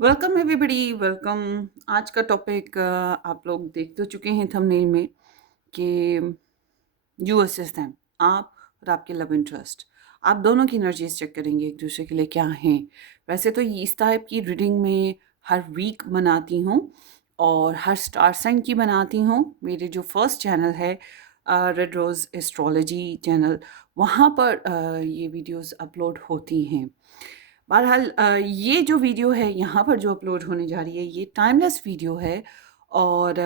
Welcome everybody welcome. आज का topic आप लोग देख तो चुके हैं थंबनेल में कि यू असेस देम। आप और आपके लव इंटरेस्ट, आप दोनों की एनर्जीज चेक करेंगे एक दूसरे के लिए क्या हैं। वैसे तो इस टाइप की रीडिंग में हर वीक बनाती हूँ और हर स्टार साइन की बनाती हूँ। मेरे जो फर्स्ट चैनल है रेड रोज़ एस्ट्रोलॉजी चैनल, वहाँ पर ये वीडियोस अपलोड होती हैं। बहरहाल ये जो वीडियो है यहाँ पर जो अपलोड होने जा रही है ये टाइमलेस वीडियो है। और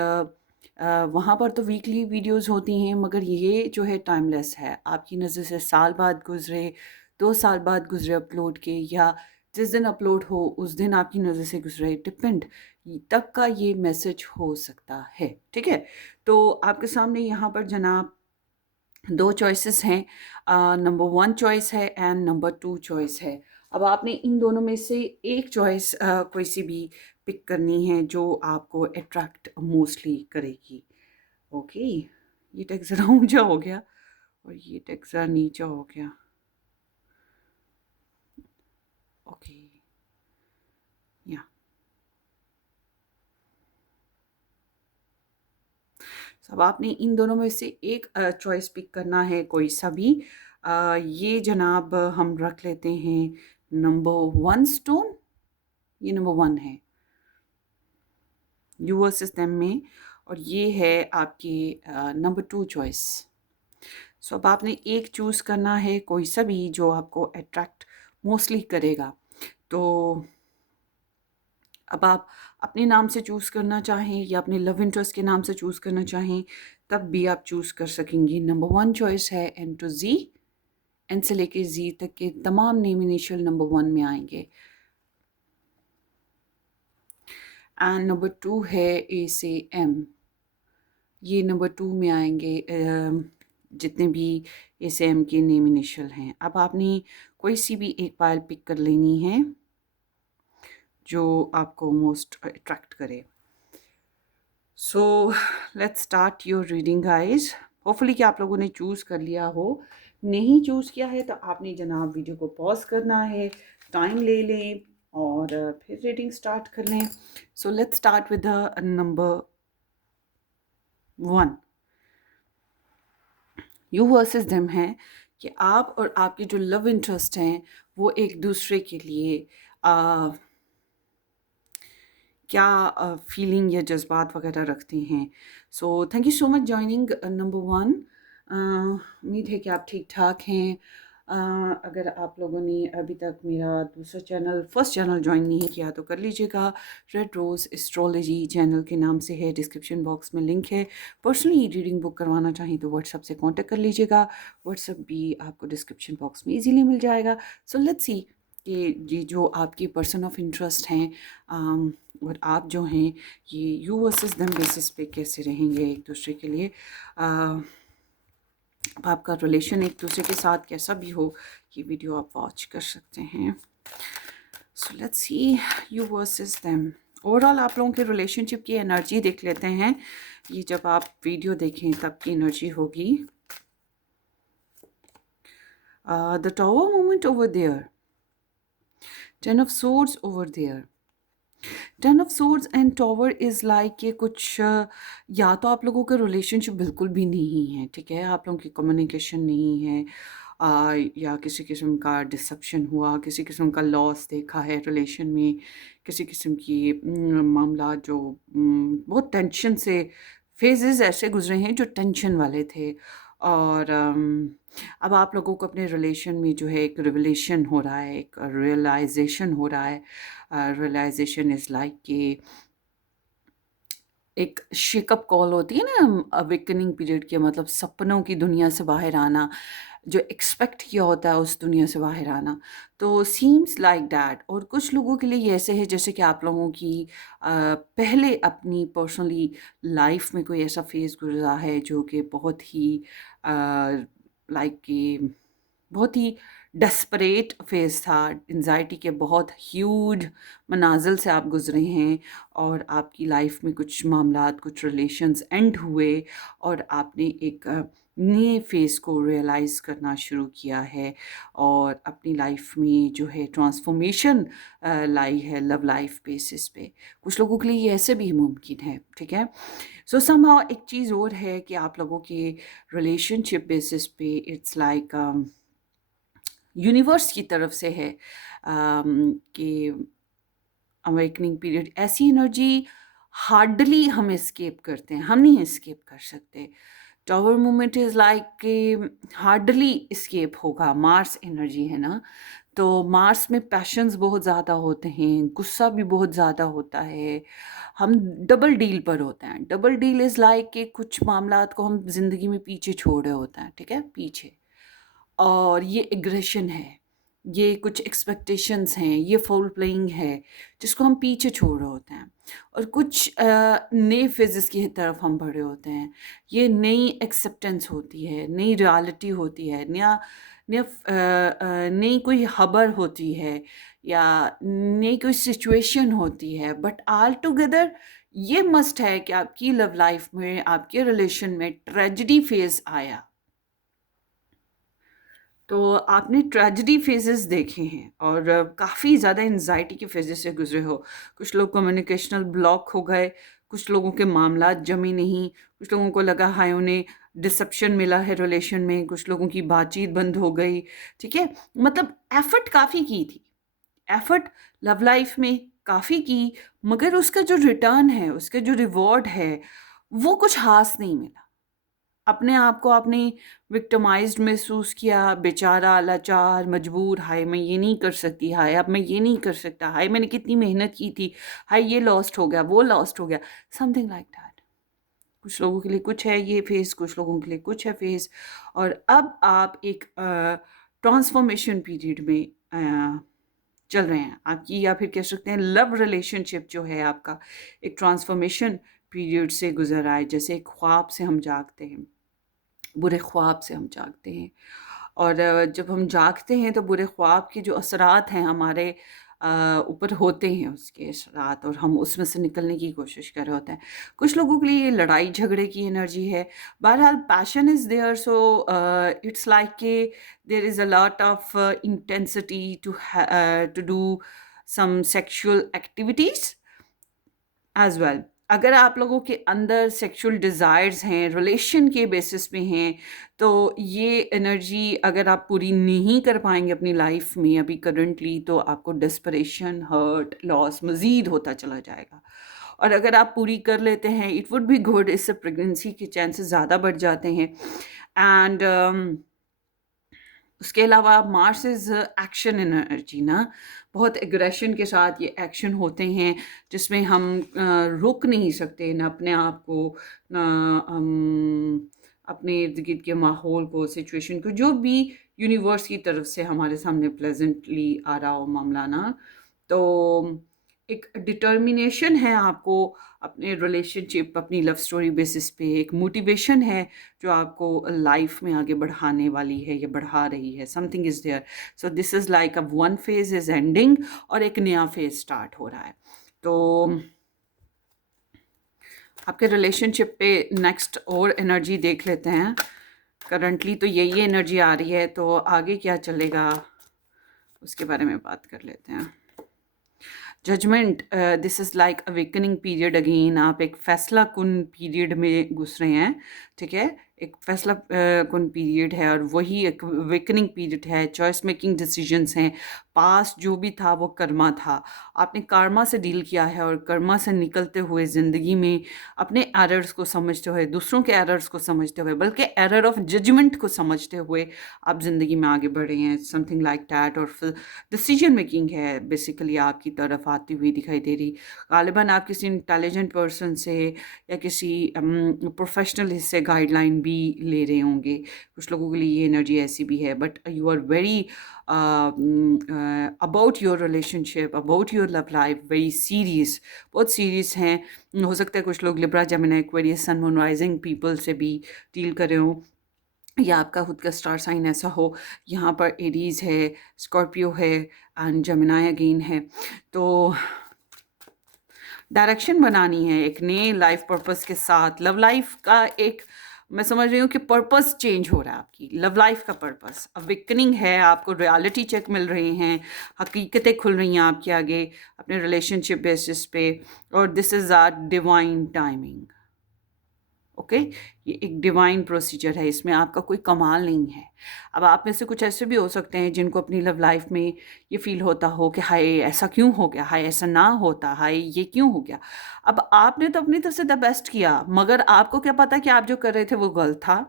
वहाँ पर तो वीकली वीडियोस होती हैं, मगर ये जो है टाइमलेस है। आपकी नज़र से साल बाद गुजरे, 2 साल बाद गुजरे अपलोड के, या जिस दिन अपलोड हो उस दिन आपकी नज़र से गुजरे, डिपेंड तब का ये मैसेज हो सकता है। ठीक है, तो आपके सामने यहाँ पर जनाब दो चॉइसेस हैं। नंबर 1 चॉइस है एंड नंबर 2 चॉइस है। अब आपने इन दोनों में से एक चॉइस कोई सी भी पिक करनी है जो आपको अट्रैक्ट मोस्टली करेगी। ओके, ये टेक्स्ट ज़रा ऊंचा हो गया और ये टेक्स्ट ज़रा नीचा हो गया। ओके, या अब आपने इन दोनों में से एक चॉइस पिक करना है, कोई सा भी। ये जनाब हम रख लेते हैं नंबर 1 स्टोन। ये नंबर 1 है यूवर सिस्टम में, और ये है आपकी नंबर 2 चॉइस। सो अब आपने एक चूज़ करना है, कोई सा भी जो आपको अट्रैक्ट मोस्टली करेगा। तो अब आप अपने नाम से चूज़ करना चाहें या अपने लव इंटरेस्ट के नाम से चूज़ करना चाहें, तब भी आप चूज़ कर सकेंगी। नंबर 1 चॉइस है एन टू जी, एन से लेके जी तक के तमाम नेम इनिशियल नंबर 1 में आएंगे। एंड नंबर 2 है ए से एम, ये नंबर 2 में आएंगे जितने भी ए से एम के नेम इनिशियल हैं। अब आपने कोई सी भी एक पायल पिक कर लेनी है जो आपको मोस्ट अट्रैक्ट करे। So let's start your reading guys. Hopefully कि आप लोगों ने चूज़ कर लिया हो। नहीं चूज़ किया है तो आपने जनाब वीडियो को पॉज करना है, टाइम ले लें और फिर रीडिंग स्टार्ट कर लें। So let's start with the number 1। You versus them है कि आप और आपके जो लव इंटरेस्ट हैं वो एक दूसरे के लिए क्या फीलिंग या जज्बात वगैरह रखते हैं। So thank you so much joining number 1। उम्मीद है कि आप ठीक ठाक हैं। अगर आप लोगों ने अभी तक मेरा दूसरा चैनल, फर्स्ट चैनल ज्वाइन नहीं किया तो कर लीजिएगा। रेड रोज़ एस्ट्रोलॉजी चैनल के नाम से है, डिस्क्रिप्शन बॉक्स में लिंक है। पर्सनली रीडिंग बुक करवाना चाहें तो व्हाट्सएप से कांटेक्ट कर लीजिएगा। व्हाट्सएप भी आपको डिस्क्रिप्शन बॉक्स में इजीली मिल जाएगा। सो लेट्स सी कि ये जो आपकी पर्सन ऑफ इंटरेस्ट हैं और आप जो हैं, ये यू वर्सेस देम बेसिस पे कैसे रहेंगे एक दूसरे के लिए। अब आपका रिलेशन एक दूसरे के साथ कैसा भी हो, ये वीडियो आप वॉच कर सकते हैं। So let's see you versus them. Overall आप लोगों के रिलेशनशिप की एनर्जी देख लेते हैं। ये जब आप वीडियो देखें तब की एनर्जी होगी। The tower moment over there, 10 of swords over there. 10 of swords and tower is like ये कुछ या तो आप लोगों का रिलेशनशिप बिल्कुल भी नहीं है, ठीक है, आप लोगों की कम्युनिकेशन नहीं है, या किसी किस्म का डिसेप्शन हुआ, किसी किस्म का लॉस देखा है रिलेशन में, किसी किस्म की मामला जो बहुत टेंशन से फेजेस ऐसे गुजरे हैं जो टेंशन वाले थे। और अब आप लोगों को अपने रिलेशन में जो है एक रिवलेशन हो रहा है, एक रियलाइजेशन हो रहा है। रियलाइजेशन इज़ लाइक कि एक शेकअप कॉल होती है ना, अवेकनिंग पीरियड के मतलब सपनों की दुनिया से बाहर आना, जो एक्सपेक्ट किया होता है उस दुनिया से बाहर आना। तो सीम्स लाइक दैट। और कुछ लोगों के लिए ये ऐसे है जैसे कि आप लोगों की पहले अपनी पर्सनली लाइफ में कोई ऐसा फेज़ गुजरा है जो कि बहुत ही लाइक कि बहुत ही डेस्परेट फेज़ था, एंग्ज़ायटी के बहुत ह्यूज मनाज़िल से आप गुज़रे हैं और आपकी लाइफ में कुछ मामलात, कुछ रिलेशंस एंड हुए और आपने एक नए फेज़ को रियलाइज़ करना शुरू किया है और अपनी लाइफ में जो है ट्रांसफॉर्मेशन लाई है लव लाइफ बेसिस पे। कुछ लोगों के लिए ये ऐसे भी मुमकिन है, ठीक है? सो समहाउ एक चीज़ और है कि आप लोगों के रिलेशनशिप बेसिस पे इट्स लाइक यूनिवर्स की तरफ से है कि अवेकनिंग पीरियड ऐसी एनर्जी हार्डली हम एस्केप करते हैं, हम नहीं एस्केप कर सकते। टॉवर मूवमेंट इज़ लाइक कि हार्डली एस्केप होगा। मार्स एनर्जी है ना, तो मार्स में पैशंस बहुत ज़्यादा होते हैं, गुस्सा भी बहुत ज़्यादा होता है। हम डबल डील पर होते हैं। डबल डील इज़ लाइक कि कुछ मामलात को हम ज़िंदगी में पीछे छोड़ रहे होते हैं, ठीक है? पीछे। और ये एग्रेशन है, ये कुछ एक्सपेक्टेशंस हैं, ये फ़ोल प्लेइंग है, जिसको हम पीछे छोड़ रहे होते हैं। और कुछ नए फ़ेज़ेस की तरफ हम बढ़े होते हैं। ये नई एक्सेप्टेंस होती है, नई रियलिटी होती है, नया नया नई कोई खबर होती है या नई कोई सिचुएशन होती है। बट ऑल टुगेदर ये मस्ट है कि आपकी लव लाइफ़ में, आपके रिलेशन में ट्रेजेडी फ़ेज़ आया। तो आपने ट्रेजेडी फेजेस देखे हैं और काफ़ी ज़्यादा एंजाइटी के फेजेस से गुजरे हो। कुछ लोग कम्युनिकेशनल ब्लॉक हो गए, कुछ लोगों के मामलात जमे नहीं, कुछ लोगों को लगा हाय उन्हें डिसेप्शन मिला है रिलेशन में, कुछ लोगों की बातचीत बंद हो गई, ठीक है? मतलब एफर्ट काफ़ी की थी, एफर्ट लव लाइफ में काफ़ी की, मगर उसका जो रिटर्न है, उसका जो रिवॉर्ड है, वो कुछ ख़ास नहीं मिला। अपने आप को आपने विक्टिमाइज्ड महसूस किया, बेचारा, लाचार, मजबूर, हाय मैं ये नहीं कर सकती, हाय अब मैं ये नहीं कर सकता, हाय मैंने कितनी मेहनत की थी, हाय ये लॉस्ट हो गया, वो लॉस्ट हो गया, समथिंग लाइक दैट। कुछ लोगों के लिए कुछ है ये फेज़, कुछ लोगों के लिए कुछ है फेज़। और अब आप एक ट्रांसफॉर्मेशन पीरियड में चल रहे हैं। आपकी या फिर कह सकते हैं लव रिलेशनशिप जो है आपका, एक ट्रांसफॉर्मेशन पीरियड से गुज़र रहा है। जैसे एक ख्वाब से हम जागते हैं, बुरे ख्वाब से हम जागते हैं और जब हम जागते हैं तो बुरे ख्वाब के जो असरात हैं हमारे ऊपर होते हैं, उसके असरात, और हम उसमें से निकलने की कोशिश कर रहे होते हैं। कुछ लोगों के लिए ये लड़ाई झगड़े की एनर्जी है। बहरहाल passion is there, so it's like के there is a lot of intensity to do some sexual activities as well. अगर आप लोगों के अंदर सेक्सुअल डिज़ायर्स हैं, रिलेशन के बेसिस पे हैं, तो ये एनर्जी अगर आप पूरी नहीं कर पाएँगे अपनी लाइफ़ में अभी करंटली, तो आपको डेस्परेशन, हर्ट, लॉस मज़ीद होता चला जाएगा। और अगर आप पूरी कर लेते हैं, इट वुड बी गुड, इससे प्रेगनेंसी के चांसेस ज़्यादा बढ़ जाते हैं। एंड उसके अलावा मार्स इज़ एक्शन एनर्जी ना, बहुत एग्रेशन के साथ ये एक्शन होते हैं, जिसमें हम रोक नहीं सकते ना अपने आप को, ना हम अपने इर्द-गिर्द के माहौल को, सिचुएशन को, जो भी यूनिवर्स की तरफ से हमारे सामने प्लेज़ेंटली आ रहा हो मामला ना, तो एक डिटर्मिनेशन है आपको अपने रिलेशनशिप, अपनी लव स्टोरी बेसिस पे, एक मोटिवेशन है जो आपको लाइफ में आगे बढ़ाने वाली है या बढ़ा रही है। Something is there. So this is like अब वन फेज़ इज़ एंडिंग और एक नया फेज़ स्टार्ट हो रहा है। तो आपके रिलेशनशिप पे नेक्स्ट और एनर्जी देख लेते हैं। करंटली तो यही एनर्जी आ रही है, तो आगे क्या चलेगा उसके बारे में बात कर लेते हैं। Judgement, this is like awakening period again. आप एक फैसला कुन पीरियड में घुस रहे हैं, ठीक है? एक फैसला कुन पीरियड है और वही एक अवेकनिंग पीरियड है। चॉइस मेकिंग डिसीजंस हैं। पास्ट जो भी था वो कर्मा था। आपने कर्मा से डील किया है और कर्मा से निकलते हुए ज़िंदगी में अपने एरर्स को समझते हुए, दूसरों के एरर्स को समझते हुए, बल्कि एरर ऑफ जजमेंट को समझते हुए आप ज़िंदगी में आगे बढ़े हैं, समथिंग लाइक दैट। और फिर डिसीजन मेकिंग है बेसिकली आपकी तरफ आती हुई दिखाई दे रही। गालिबन आप किसी इंटेलिजेंट पर्सन से या किसी प्रोफेशनल से गाइडलाइन भी ले रहे होंगे। कुछ लोगों के लिए ये एनर्जी ऐसी भी है, but you are very about your relationship, about your love life, very serious, बहुत सीरियस हैं। हो सकता है कुछ लोग Libra, Gemini, Aquarius, sun, moon, rising people से भी डील कर रहे हों, या आपका खुद का स्टार साइन ऐसा हो। यहाँ पर एरीज़ है, स्कॉर्पियो है एंड जेमिनी अगेन है। तो डायरेक्शन बनानी है एक नए लाइफ पर्पस के साथ। लव लाइफ का एक मैं समझ रही हूँ कि पर्पस चेंज हो रहा है, आपकी लव लाइफ का पर्पस अवेकनिंग है, आपको रियलिटी चेक मिल रहे हैं, हकीकतें खुल रही हैं आपके आगे अपने रिलेशनशिप बेसिस पे, और this is our divine timing. Okay, ये एक डिवाइन प्रोसीजर है, इसमें आपका कोई कमाल नहीं है। अब आप में से कुछ ऐसे भी हो सकते हैं जिनको अपनी लव लाइफ में ये फील होता हो कि हाय ऐसा क्यों हो गया, हाय ऐसा ना होता, हाय ये क्यों हो गया। अब आपने तो अपनी तरफ से द बेस्ट किया, मगर आपको क्या पता कि आप जो कर रहे थे वो गलत था,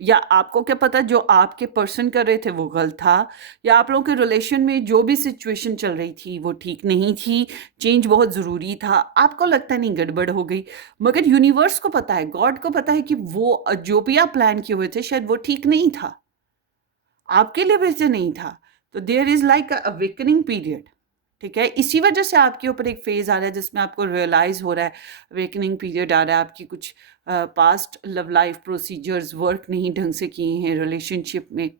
या आपको क्या पता जो आपके पर्सन कर रहे थे वो गलत था, या आप लोगों के रिलेशन में जो भी सिचुएशन चल रही थी वो ठीक नहीं थी, चेंज बहुत ज़रूरी था। आपको लगता नहीं गड़बड़ हो गई, मगर यूनिवर्स को पता है, गॉड को पता है कि वो जो भी आप प्लान किए हुए थे शायद वो ठीक नहीं था, आपके लिए वैसे नहीं था। तो there is like a awakening period. ठीक है, इसी वजह से आपके ऊपर एक फेज़ आ रहा है जिसमें आपको रियलाइज़ हो रहा है, अवेकनिंग पीरियड आ रहा है, आपकी कुछ past love life procedures work नहीं ढंग से किए हैं, रिलेशनशिप में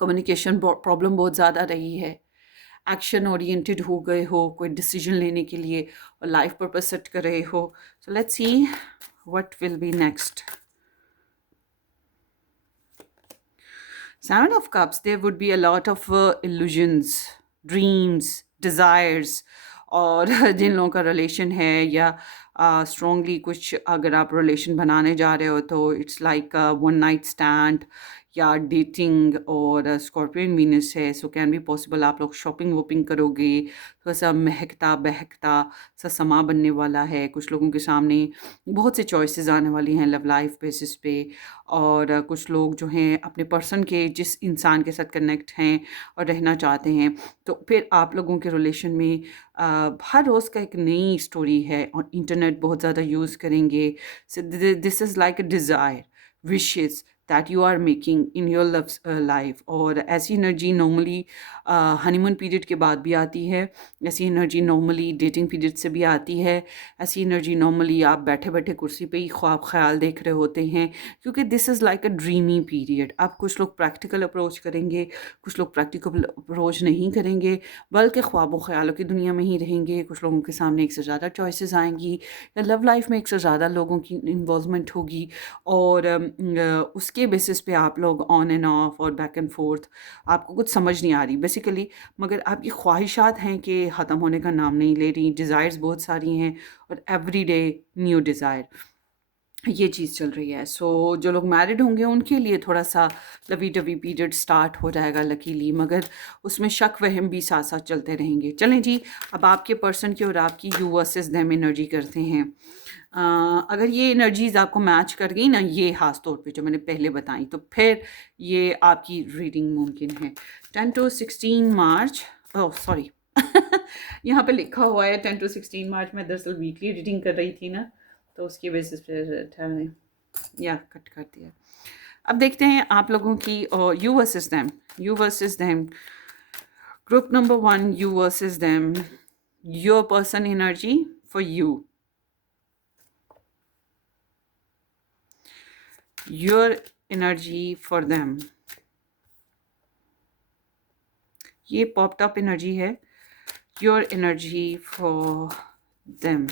कम्युनिकेशन प्रॉब्लम बहुत ज़्यादा रही है, एक्शन ओरिएंटेड हो गए हो कोई डिसीजन लेने के लिए और लाइफ पर्पस सेट कर रहे हो। So let's see what will be next. Seven of Cups, there would be a lot of illusions, dreams, desires, और जिन लोगों का रिलेशन है या स्ट्रॉन्गली कुछ अगर आप रिलेशन बनाने जा रहे हो तो it's like one night stand या डेटिंग, और स्कॉर्पियन वीनस है, सो कैन बी पॉसिबल आप लोग शॉपिंग वॉपिंग करोगे, थोड़ा सा महकता बहकता सा समा बनने वाला है, कुछ लोगों के सामने बहुत सी चॉइसेस आने वाली हैं लव लाइफ बेसिस पे, और कुछ लोग जो हैं अपने पर्सन के जिस इंसान के साथ कनेक्ट हैं और रहना चाहते हैं, तो फिर आप लोगों के रिलेशन में हर रोज़ का एक नई स्टोरी है, और इंटरनेट बहुत ज़्यादा यूज़ करेंगे। So this is like a desire, wishes that you are making in your love life, और ऐसी एनर्जी नॉर्मली हनीमून पीरियड के बाद भी आती है, ऐसी एनर्जी नॉर्मली डेटिंग पीरियड से भी आती है, ऐसी एनर्जी नॉर्मली आप बैठे बैठे कुर्सी पे ही ख्वाब ख्याल देख रहे होते हैं, क्योंकि this is like a dreamy period. अब कुछ लोग प्रैक्टिकल अप्रोच करेंगे, कुछ लोग प्रैक्टिकल अप्रोच नहीं करेंगे, बल्कि ख्वाबों ख्यालों की दुनिया में ही रहेंगे। कुछ लोगों के सामने एक से ज़्यादा चॉइसेस आएंगी, या लव लाइफ में एक से ज़्यादा लोगों की इन्वॉल्वमेंट होगी, और उसके बेसिस पे आप लोग ऑन एंड ऑफ और बैक एंड फोर्थ, आपको कुछ समझ नहीं आ रही बेसिकली, मगर आपकी ख्वाहिशात हैं कि ख़त्म होने का नाम नहीं ले रही, डिज़ायर्स बहुत सारी हैं, और एवरी डे न्यू डिज़ायर, ये चीज़ चल रही है। सो जो लोग मैरिड होंगे उनके लिए थोड़ा सा लवी डवी पीरियड स्टार्ट हो जाएगा लकीली, मगर उसमें शक वहम भी साथ साथ चलते रहेंगे। चलें जी, अब आपके पर्सन की और आपकी यू वर्सेस देम एनर्जी करते हैं। अगर ये एनर्जीज आपको मैच कर गई ना, ये खास तौर पे जो मैंने पहले बताई, तो फिर ये आपकी रीडिंग मुमकिन है। 10 to 16 मार्च, ओह सॉरी यहाँ पे लिखा हुआ है 10 to 16 मार्च, मैं दरअसल वीकली रीडिंग कर रही थी ना, तो उसकी बेसिस पे या कट कर दिया। अब देखते हैं आप लोगों की you versus them, you versus them, group number 1, you versus them, your person energy for you, your energy for them, ये पॉप्ड अप एनर्जी है, your energy for them.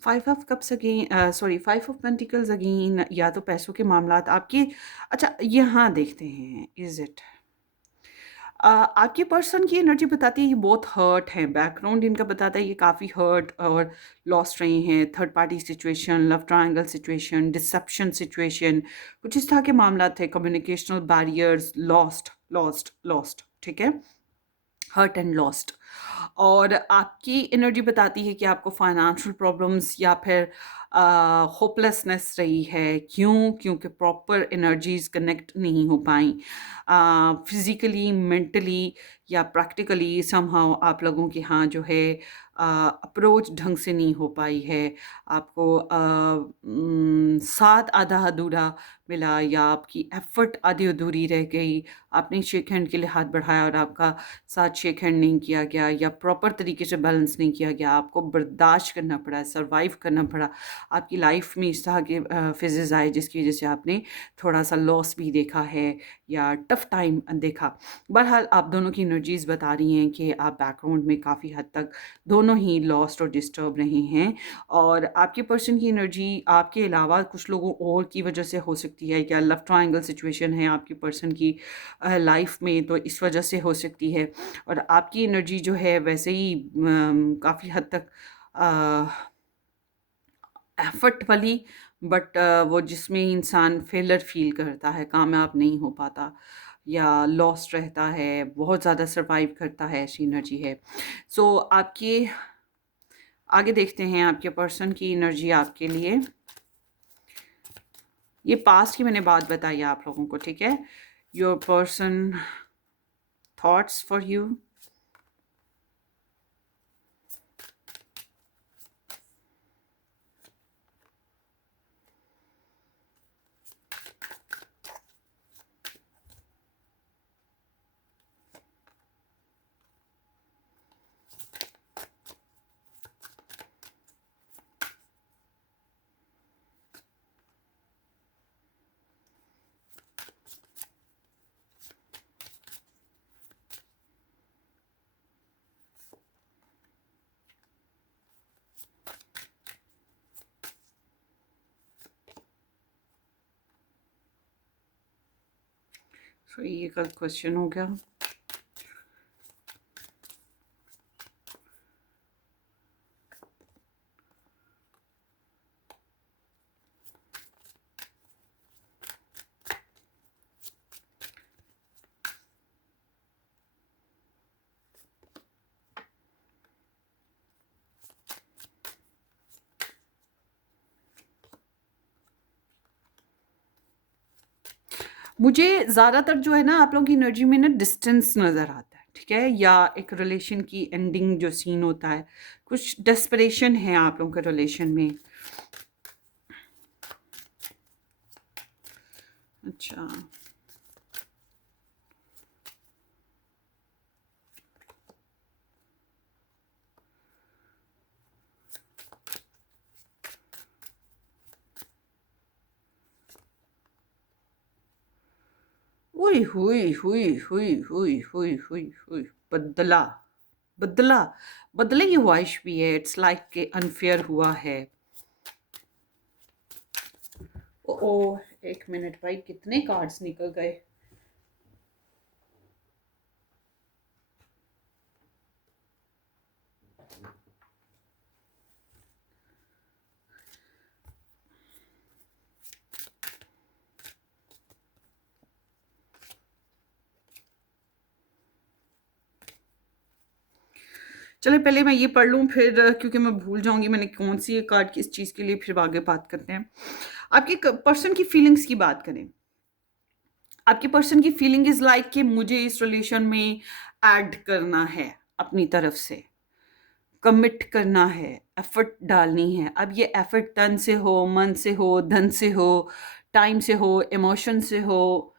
Five of cups again, sorry 5 of pentacles again, या तो पैसों के मामलात आपके। अच्छा यहाँ देखते हैं, इज इट आपके पर्सन की एनर्जी बताती है ये बहुत हर्ट है, बैकग्राउंड इनका बताता है ये काफ़ी हर्ट और लॉस्ट रहे हैं, third party situation, love triangle situation, deception situation, कुछ इस तरह के मामला थे, communicational barriers, lost lost lost, ठीक है, हर्ट एंड लॉस्ट। और आपकी एनर्जी बताती है कि आपको फाइनेंशियल प्रॉब्लम्स या फिर होपलेसनेस रही है, क्यों, क्योंकि प्रॉपर एनर्जीज कनेक्ट नहीं हो पाई, फिज़िकली, मेंटली या प्रैक्टिकली समहाउ आप लोगों के यहाँ जो है अप्रोच ढंग से नहीं हो पाई है, आपको साथ आधा अधूरा मिला, या आपकी एफर्ट आधी अधूरी रह गई, आपने शेक हैंड के लिए हाथ बढ़ाया और आपका साथ शेक हैंड नहीं किया गया, या प्रॉपर तरीके से बैलेंस नहीं किया गया, आपको बर्दाश्त करना पड़ा, सर्वाइव करना पड़ा, आपकी लाइफ में इस तरह के फेजेस आए जिसकी वजह से आपने थोड़ा सा लॉस भी देखा है या टफ टाइम देखा। बहरहाल आप दोनों की एनर्जीज़ बता रही हैं कि आप बैकग्राउंड में काफ़ी हद तक दोनों ही लॉस्ट और डिस्टर्ब रहे हैं, और आपके पर्सन की एनर्जी आपके अलावा कुछ लोगों और की वजह से हो सकती है, या लव ट्रायंगल सिचुएशन है आपके पर्सन की लाइफ में, तो इस वजह से हो सकती है। और आपकी एनर्जी जो है वैसे ही काफ़ी हद तक एफर्ट वाली, बट वो जिसमें इंसान फेलर फील करता है, कामयाब नहीं हो पाता या लॉस्ट रहता है, बहुत ज़्यादा सरवाइव करता है, ऐसी एनर्जी है। सो आपके आगे देखते हैं आपके पर्सन की एनर्जी आपके लिए। ये पास्ट की मैंने बात बताई आप लोगों को, ठीक है। Your person thoughts for you. तो ये कल क्वेश्चन हो गया। मुझे ज़्यादातर जो है ना आप लोगों की एनर्जी में ना डिस्टेंस नज़र आता है, ठीक है, या एक रिलेशन की एंडिंग जो सीन होता है, कुछ डेस्परेशन है आप लोगों के रिलेशन में। अच्छा, हुई हुई हुई हुई हुई हुई हुई हुई बदला बदला बदले की ख्वाहिश भी है। इट्स लाइक के अनफेयर हुआ है। ओ, एक मिनट भाई, कितने कार्ड्स निकल गए। चले पहले मैं ये पढ़ लूँ, फिर क्योंकि मैं भूल जाऊंगी मैंने कौन सी ये कार्ड किस चीज़ के लिए, फिर आगे बात करते हैं। आपके पर्सन की फीलिंग्स की बात करें। आपके पर्सन की फीलिंग इज लाइक कि मुझे इस रिलेशन में ऐड करना है, अपनी तरफ से कमिट करना है, एफर्ट डालनी है। अब ये एफर्ट तन से हो, मन से हो, धन से हो, टाइम से हो, इमोशन से हो,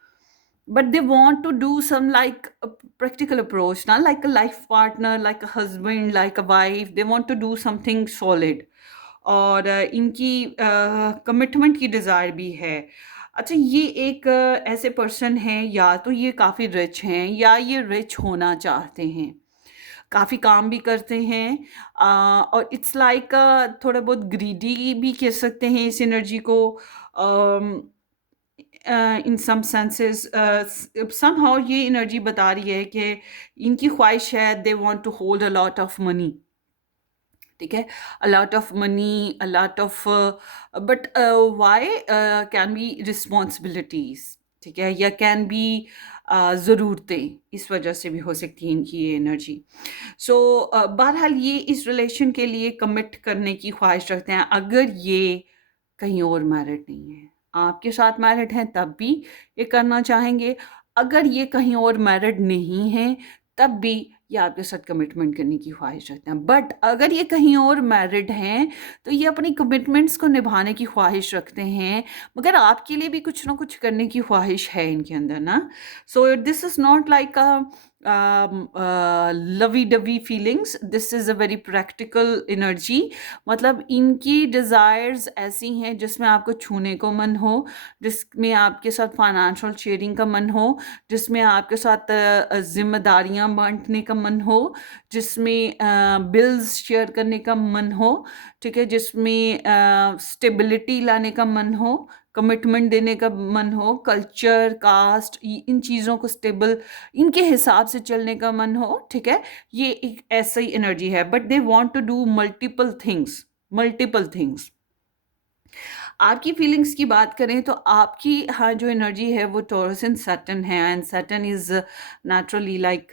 but they want to do some like a practical approach, not like a life partner, like a husband, like a wife. They want to do something solid, और इनकी कमिटमेंट की डिज़ायर भी है। अच्छा, ये एक ऐसे पर्सन हैं, या तो ये काफ़ी रिच हैं या ये रिच होना चाहते हैं, काफ़ी काम भी करते हैं, और इट्स लाइक थोड़ा बहुत ग्रीडी भी कह सकते हैं इस एनर्जी को। इन सम सेंसेस समहाउ ये एनर्जी बता रही है कि इनकी ख्वाहिश है, they want to hold a lot of money, ठीक है, a lot of money, a lot of, but why can be responsibilities, ठीक है, या कैन बी ज़रूरतें, इस वजह से भी हो सकती है इनकी ये एनर्जी। सो बहरहाल ये इस रिलेशन के लिए कमिट करने की ख्वाहिश रखते हैं, अगर ये कहीं और मैरिड नहीं है। आपके साथ मैरिड हैं तब भी ये करना चाहेंगे, अगर ये कहीं और मैरिड नहीं हैं तब भी ये आपके साथ कमिटमेंट करने की ख्वाहिश रखते हैं। बट अगर ये कहीं और मैरिड हैं तो ये अपनी कमिटमेंट्स को निभाने की ख्वाहिश रखते हैं, मगर आपके लिए भी कुछ ना कुछ करने की ख्वाहिश है इनके अंदर ना। सो this is not like lovey dovey feelings, this is a very practical energy. मतलब इनकी डिज़ायर्स ऐसी हैं जिसमें आपको छूने को मन हो, जिसमें आपके साथ फाइनेंशियल शेयरिंग का मन हो, जिसमें आपके साथ जिम्मेदारियां बांटने का मन हो, जिसमें बिल्स शेयर करने का मन हो, ठीक है, जिसमें स्टेबिलिटी लाने का मन हो, कमिटमेंट देने का मन हो, कल्चर, कास्ट, इन चीज़ों को स्टेबल, इनके हिसाब से चलने का मन हो, ठीक है। ये एक ऐसा ही एनर्जी है, but they want to do multiple things, multiple things. आपकी फीलिंग्स की बात करें तो आपकी, हाँ, जो एनर्जी है वो टॉरस एंड सैटर्न है, and Saturn is naturally like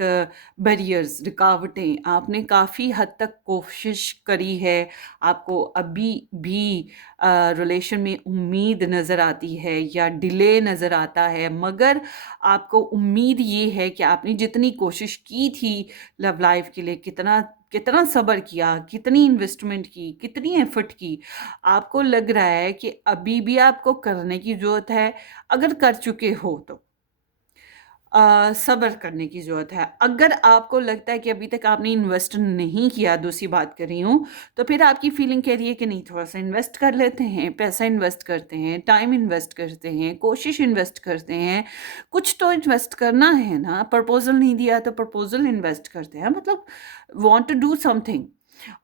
barriers, रुकावटें। आपने काफ़ी हद तक कोशिश करी है, आपको अभी भी रिलेशन में उम्मीद नज़र आती है या डिले नज़र आता है, मगर आपको उम्मीद ये है कि आपने जितनी कोशिश की थी लव लाइफ के लिए, कितना कितना सब्र किया, कितनी इन्वेस्टमेंट की, कितनी एफर्ट की, आपको लग रहा है कि अभी भी आपको करने की ज़रूरत है। अगर कर चुके हो तो सब्र करने की ज़रूरत है। अगर आपको लगता है कि अभी तक आपने इन्वेस्ट नहीं किया, दूसरी बात कर रही हूँ, तो फिर आपकी फीलिंग कह रही है कि नहीं, थोड़ा-सा इन्वेस्ट कर लेते हैं, पैसा इन्वेस्ट करते हैं, टाइम इन्वेस्ट करते हैं, कोशिश इन्वेस्ट करते हैं। कुछ तो इन्वेस्ट करना है ना, प्रपोज़ल नहीं दिया तो प्रपोज़ल इन्वेस्ट करते हैं, मतलब वांट टू डू समथिंग।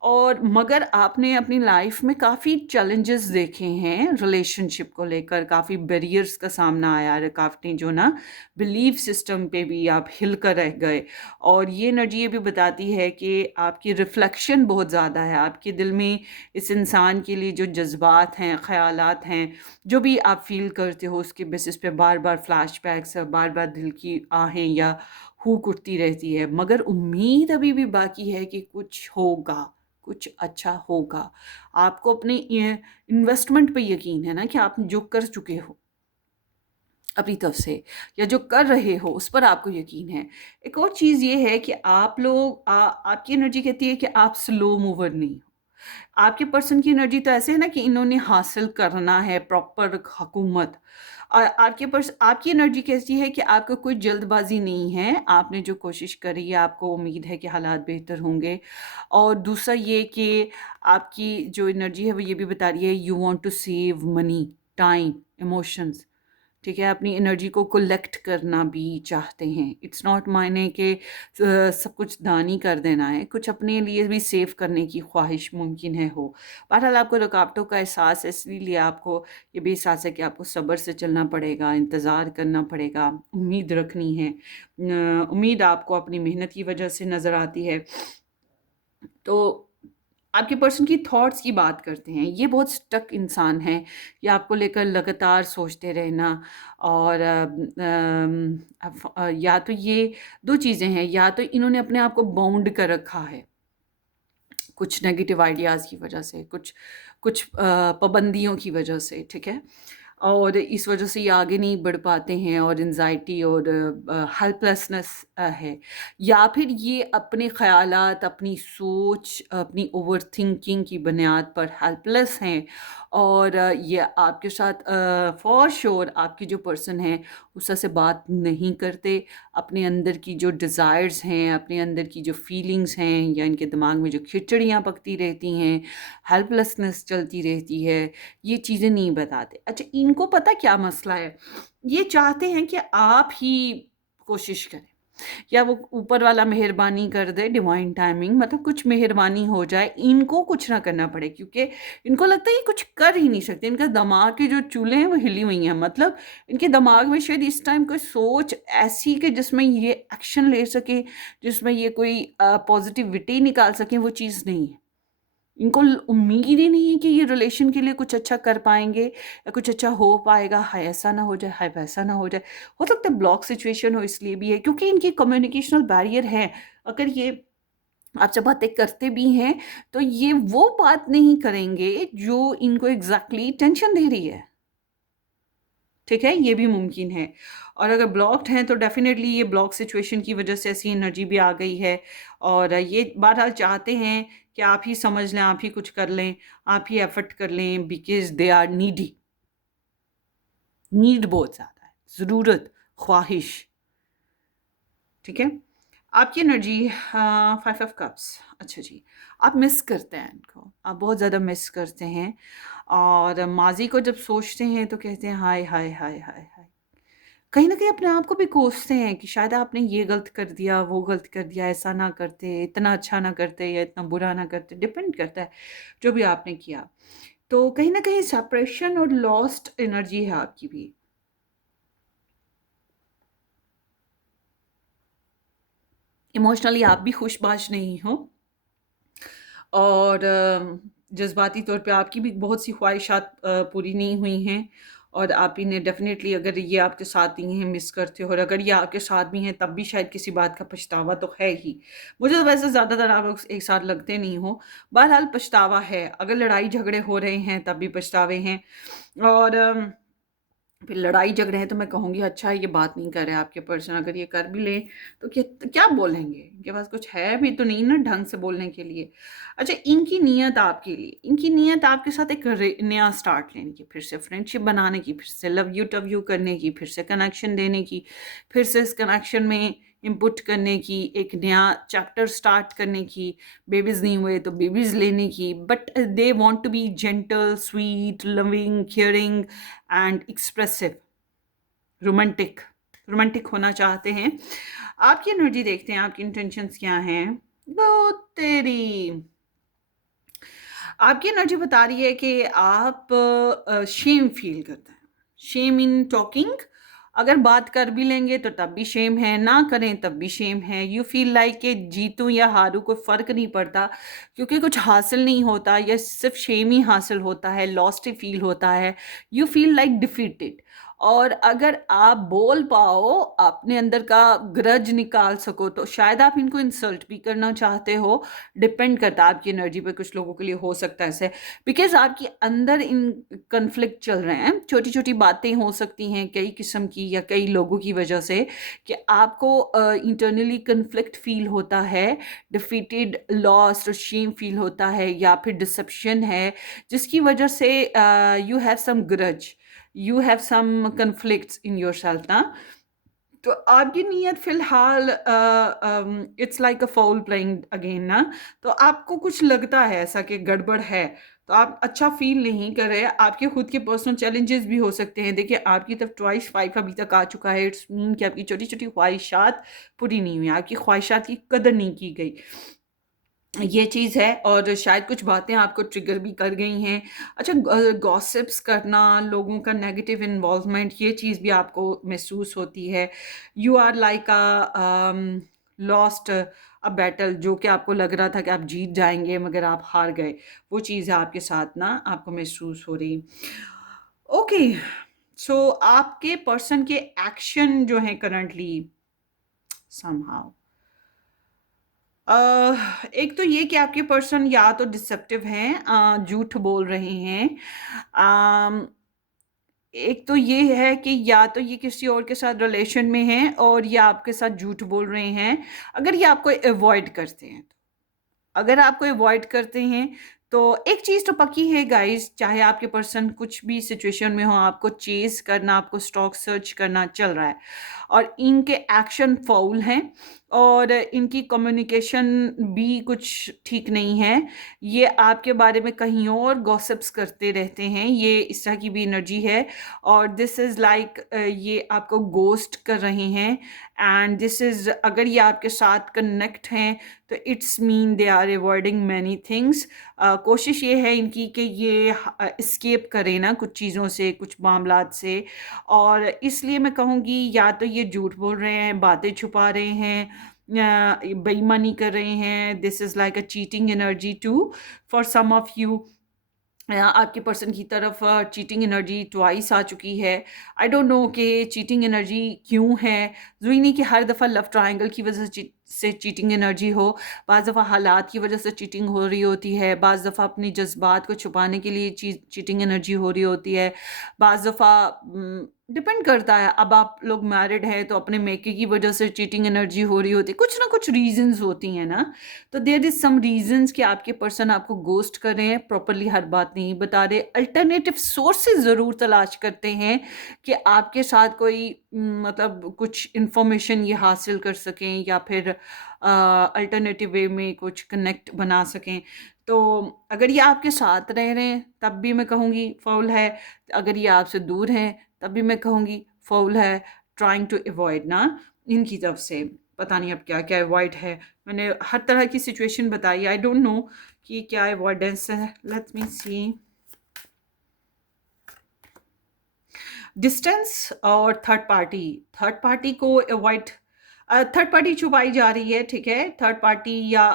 और मगर आपने अपनी लाइफ में काफ़ी चैलेंजेस देखे हैं रिलेशनशिप को लेकर, काफ़ी बैरियर्स का सामना आया है, काफ़ी जो ना बिलीफ सिस्टम पे भी आप हिल कर रह गए। और ये एनर्जी ये भी बताती है कि आपकी रिफ्लेक्शन बहुत ज़्यादा है, आपके दिल में इस इंसान के लिए जो जज्बात हैं, ख़यालात हैं, जो भी आप फील करते हो, उसके बेसिस पे बार बार फ्लैशबैक्स, बार बार दिल की आहें या हूक उठती रहती है, मगर उम्मीद अभी भी बाकी है कि कुछ होगा, कुछ अच्छा होगा। आपको अपने इन्वेस्टमेंट पे यकीन है ना, कि आप जो कर चुके हो अपनी तरफ से, या जो कर रहे हो उस पर आपको यकीन है। एक और चीज़ ये है कि आप लोग आपकी एनर्जी कहती है कि आप स्लो मूवर नहीं हो। आपके पर्सन की एनर्जी तो ऐसे है ना कि इन्होंने हासिल करना है प्रॉपर हुकूमत। और आपकी एनर्जी कैसी है कि आपको कोई जल्दबाजी नहीं है, आपने जो कोशिश करी है, आपको उम्मीद है कि हालात बेहतर होंगे। और दूसरा ये कि आपकी जो एनर्जी है वो ये भी बता रही है, you want to save money, time, emotions, ठीक है, अपनी एनर्जी को कलेक्ट करना भी चाहते हैं। इट्स नॉट मायने कि सब कुछ दान ही कर देना है, कुछ अपने लिए भी सेव करने की ख्वाहिश मुमकिन है हो। बहरहाल आपको रुकावटों का एहसास है, इसलिए आपको ये भी एहसास है कि आपको सब्र से चलना पड़ेगा, इंतज़ार करना पड़ेगा, उम्मीद रखनी है। उम्मीद आपको अपनी मेहनत की वजह से नज़र आती है। तो आपके पर्सन की थॉट्स की बात करते हैं, ये बहुत स्टक इंसान है, ये आपको लेकर लगातार सोचते रहना। और या तो ये दो चीज़ें हैं, या तो इन्होंने अपने आप को बाउंड कर रखा है कुछ नेगेटिव आइडियाज़ की वजह से, कुछ कुछ पाबंदियों की वजह से, ठीक है। और इस वजह से ये आगे नहीं बढ़ पाते हैं, और एंजाइटी और हेल्पलेसनेस है। या फिर ये अपने ख़यालात, अपनी सोच, अपनी ओवरथिंकिंग की बुनियाद पर हेल्पलेस हैं, और ये आपके साथ फॉर श्योर आपकी जो पर्सन है उससे बात नहीं करते। अपने अंदर की जो डिज़ायर्स हैं, अपने अंदर की जो फीलिंग्स हैं, या इनके दिमाग में जो खिचड़ियाँ पकती रहती हैं, हेल्पलेसनेस चलती रहती है, ये चीज़ें नहीं बताते। अच्छा, इनको पता क्या मसला है? ये चाहते हैं कि आप ही कोशिश करें, या वो ऊपर वाला मेहरबानी कर दे, डिवाइन टाइमिंग, मतलब कुछ मेहरबानी हो जाए, इनको कुछ ना करना पड़े, क्योंकि इनको लगता है ये कुछ कर ही नहीं सकते। इनका दिमाग के जो चूल्हे हैं वो हिली हुई हैं, मतलब इनके दिमाग में शायद इस टाइम कोई सोच ऐसी कि जिसमें ये एक्शन ले सके, जिसमें ये कोई पॉजिटिविटी निकाल सकें, वो चीज़ नहीं है। इनको उम्मीद ही नहीं है कि ये रिलेशन के लिए कुछ अच्छा कर पाएंगे, या कुछ अच्छा हो पाएगा। हाय ऐसा ना हो जाए, हाय वैसा ना हो जाए। हो सकता है ब्लॉक सिचुएशन हो, इसलिए भी है क्योंकि इनकी कम्युनिकेशनल बैरियर है। अगर ये आपसे बातें करते भी हैं तो ये वो बात नहीं करेंगे जो इनको एग्जैक्टली टेंशन दे रही है, ठीक है, ये भी मुमकिन है। और अगर ब्लॉक्ड हैं तो डेफ़िनेटली ये ब्लॉक सिचुएशन की वजह से ऐसी एनर्जी भी आ गई है, और ये बहरहाल चाहते हैं कि आप ही समझ लें, आप ही कुछ कर लें, आप ही एफ़र्ट कर लें, because they are needy. Need बहुत ज़्यादा है, ज़रूरत, ख्वाहिश, ठीक है? आपकी एनर्जी 5 ऑफ कप्स। अच्छा जी, आप मिस करते हैं इनको, आप बहुत ज़्यादा मिस करते हैं। और माजी को जब सोचते हैं तो कहते हैं हाय हाय हाय हाय हाय। कहीं ना कहीं अपने आप को भी कोसते हैं कि शायद आपने ये गलत कर दिया, वो गलत कर दिया, ऐसा ना करते, इतना अच्छा ना करते या इतना बुरा ना करते, डिपेंड करता है जो भी आपने किया। तो कहीं ना कहीं सेपरेशन और लॉस्ट एनर्जी है आपकी भी। इमोशनली आप भी खुशबाश नहीं हो, और जज़्बाती तौर पे आपकी भी बहुत सी ख्वाहिशात पूरी नहीं हुई हैं। और आप इन्हें डेफ़िनेटली, अगर ये आपके साथ नहीं हैं, मिस करते हो, और अगर ये आपके साथ भी हैं तब भी शायद किसी बात का पछतावा तो है ही। मुझे तो वैसे ज़्यादातर आप लोग एक साथ लगते नहीं हो। बहरहाल पछतावा है, अगर लड़ाई झगड़े हो रहे हैं तब भी पछतावे हैं। और फिर लड़ाई झगड़े हैं तो मैं कहूँगी अच्छा ये बात नहीं कर रहे आपके पर्सन, अगर ये कर भी लें तो क्या बोलेंगे, इनके पास कुछ है भी तो नहीं ना ढंग से बोलने के लिए। अच्छा, इनकी नीयत आपके लिए, इनकी नीयत आपके साथ एक नया स्टार्ट लेने की, फिर से फ्रेंडशिप बनाने की, फिर से लव यू टव यू करने की, फिर से कनेक्शन देने की, फिर से इस कनेक्शन में इनपुट करने की, एक नया चैप्टर स्टार्ट करने की। बेबीज़ नहीं हुए तो बेबीज़ लेने की, but they want to be gentle, sweet, loving, caring and expressive, romantic, romantic होना चाहते हैं। आपकी एनर्जी देखते हैं, आपकी इंटेंशंस क्या हैं। वो तेरी, आपकी एनर्जी बता रही है कि आप शेम फील करते हैं, शेम इन टॉकिंग। अगर बात कर भी लेंगे तो तब भी शेम है, ना करें तब भी शेम है। यू फील लाइक कि जीतूं या हारूं कोई फ़र्क नहीं पड़ता, क्योंकि कुछ हासिल नहीं होता या सिर्फ शेम ही हासिल होता है, लॉस्ट ही फील होता है। You feel like defeated. और अगर आप बोल पाओ, अपने अंदर का ग्रज निकाल सको, तो शायद आप इनको इंसल्ट भी करना चाहते हो। डिपेंड करता है आपकी एनर्जी पे, कुछ लोगों के लिए हो सकता है ऐसे, बिकॉज आपके अंदर इन कन्फ्लिक्ट चल रहे हैं। छोटी छोटी बातें हो सकती हैं कई किस्म की या कई लोगों की वजह से, कि आपको इंटरनली कन्फ्लिक्ट फील होता है, डिफीटेड, लॉस्ट और शेम फील होता है, या फिर डिसेप्शन है, जिसकी वजह से you have some grudge, you have some conflicts in your self ना। तो आपकी नीयत फिलहाल it's like a foul playing again ना। तो आपको कुछ लगता है ऐसा कि गड़बड़ है, तो आप अच्छा फील नहीं कर रहे। आपके खुद के पर्सनल चैलेंजेस भी हो सकते हैं। देखिए, आपकी तरफ ट्वाइस 5 अभी तक आ चुका है, इट्स मीन कि आपकी छोटी छोटी ख्वाहिशात पूरी नहीं हुई, आपकी ख्वाहिशात की कदर नहीं की गई, ये चीज़ है। और शायद कुछ बातें आपको ट्रिगर भी कर गई हैं। अच्छा, गॉसिप्स करना, लोगों का नेगेटिव इन्वॉल्वमेंट, ये चीज़ भी आपको महसूस होती है। You are like a lost a battle, जो कि आपको लग रहा था कि आप जीत जाएंगे मगर आप हार गए। वो चीज़ है आपके साथ ना, आपको महसूस हो रही। ओके, सो आपके पर्सन के एक्शन जो हैं करंटली समहाउ, एक तो ये कि आपके पर्सन या तो डिसेप्टिव हैं, झूठ बोल रहे हैं। अम, एक तो ये है कि या तो ये किसी और के साथ रिलेशन में हैं और ये आपके साथ झूठ बोल रहे हैं। अगर ये आपको अवॉइड करते हैं, अगर आपको अवॉइड करते हैं, तो एक चीज़ तो पक्की है गाइस, चाहे आपके पर्सन कुछ भी सिचुएशन में हो, आपको चेज़ करना, आपको स्टॉक सर्च करना चल रहा है, और इनके एक्शन फाउल हैं, और इनकी कम्युनिकेशन भी कुछ ठीक नहीं है। ये आपके बारे में कहीं और गॉसिप्स करते रहते हैं, ये इस तरह की भी एनर्जी है। और दिस इज़ लाइक ये आपको गोस्ट कर रहे हैं। एंड दिस इज़, अगर ये आपके साथ कनेक्ट हैं तो it's mean they are avoiding many things. कोशिश ये है इनकी कि ये इस्केप करें ना कुछ चीज़ों से, कुछ मामलात से। और इसलिए मैं कहूँगी या तो ये झूठ बोल रहे हैं, बातें छुपा रहे हैं, बेईमानी कर रहे हैं। This is like a cheating energy too for some of you. आपके पर्सन की तरफ चीटिंग एनर्जी ट्वाइस आ चुकी है। आई डोंट नो कि चीटिंग एनर्जी क्यों है। ज़रूरी नहीं कि हर दफ़ा लव ट्रायंगल की वजह से चीटिंग एनर्जी हो। बाज़ दफ़ा हालात की वजह से चीटिंग हो रही होती है, बाज़ दफ़ा अपनी जज्बात को छुपाने के लिए चीटिंग एनर्जी हो रही होती है, बाज़ दफ़ा डिपेंड करता है। अब आप लोग मैरिड हैं तो अपने मेके की वजह से चीटिंग एनर्जी हो रही होती है, कुछ ना कुछ रीजंस होती हैं ना। तो देयर इज सम रीजंस कि आपके पर्सन आपको गोस्ट कर रहे हैं, प्रॉपरली हर बात नहीं बता रहे, अल्टरनेटिव सोर्सेज ज़रूर तलाश करते हैं कि आपके साथ कोई मतलब कुछ इंफॉर्मेशन ये हासिल कर सकें या फिर अल्टरनेटिव वे में कुछ कनेक्ट बना सकें। तो अगर ये आपके साथ रह रहे हैं तब भी मैं कहूँगी फाउल है, अगर ये आपसे दूर हैं तब भी मैं कहूँगी फाउल है। ट्राइंग टू अवॉइड ना इनकी तरफ से, पता नहीं अब क्या क्या अवॉइड है। मैंने हर तरह की सिचुएशन बताई, आई डोंट नो कि क्या अवॉइडेंस है। लेट मी सी। डिस्टेंस और थर्ड पार्टी को अवॉइड, थर्ड पार्टी छुपाई जा रही है, ठीक है, थर्ड पार्टी या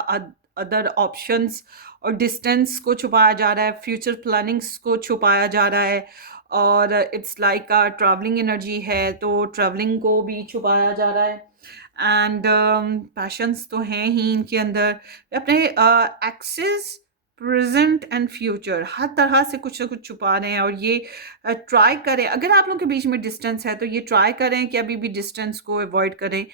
अदर ऑप्शंस, और डिस्टेंस को छुपाया जा रहा है, फ्यूचर प्लानिंग्स को छुपाया जा रहा है, और इट्स लाइक ट्रैवलिंग एनर्जी है तो ट्रैवलिंग को भी छुपाया जा रहा है। एंड पैशंस तो हैं ही इनके अंदर, अपने एक्सेस प्रेजेंट एंड फ्यूचर हर तरह से कुछ ना कुछ छुपा रहे हैं। और ये ट्राई करें, अगर आप लोगों के बीच में डिस्टेंस है तो ये ट्राई करें कि अभी भी डिस्टेंस को अवॉइड करें।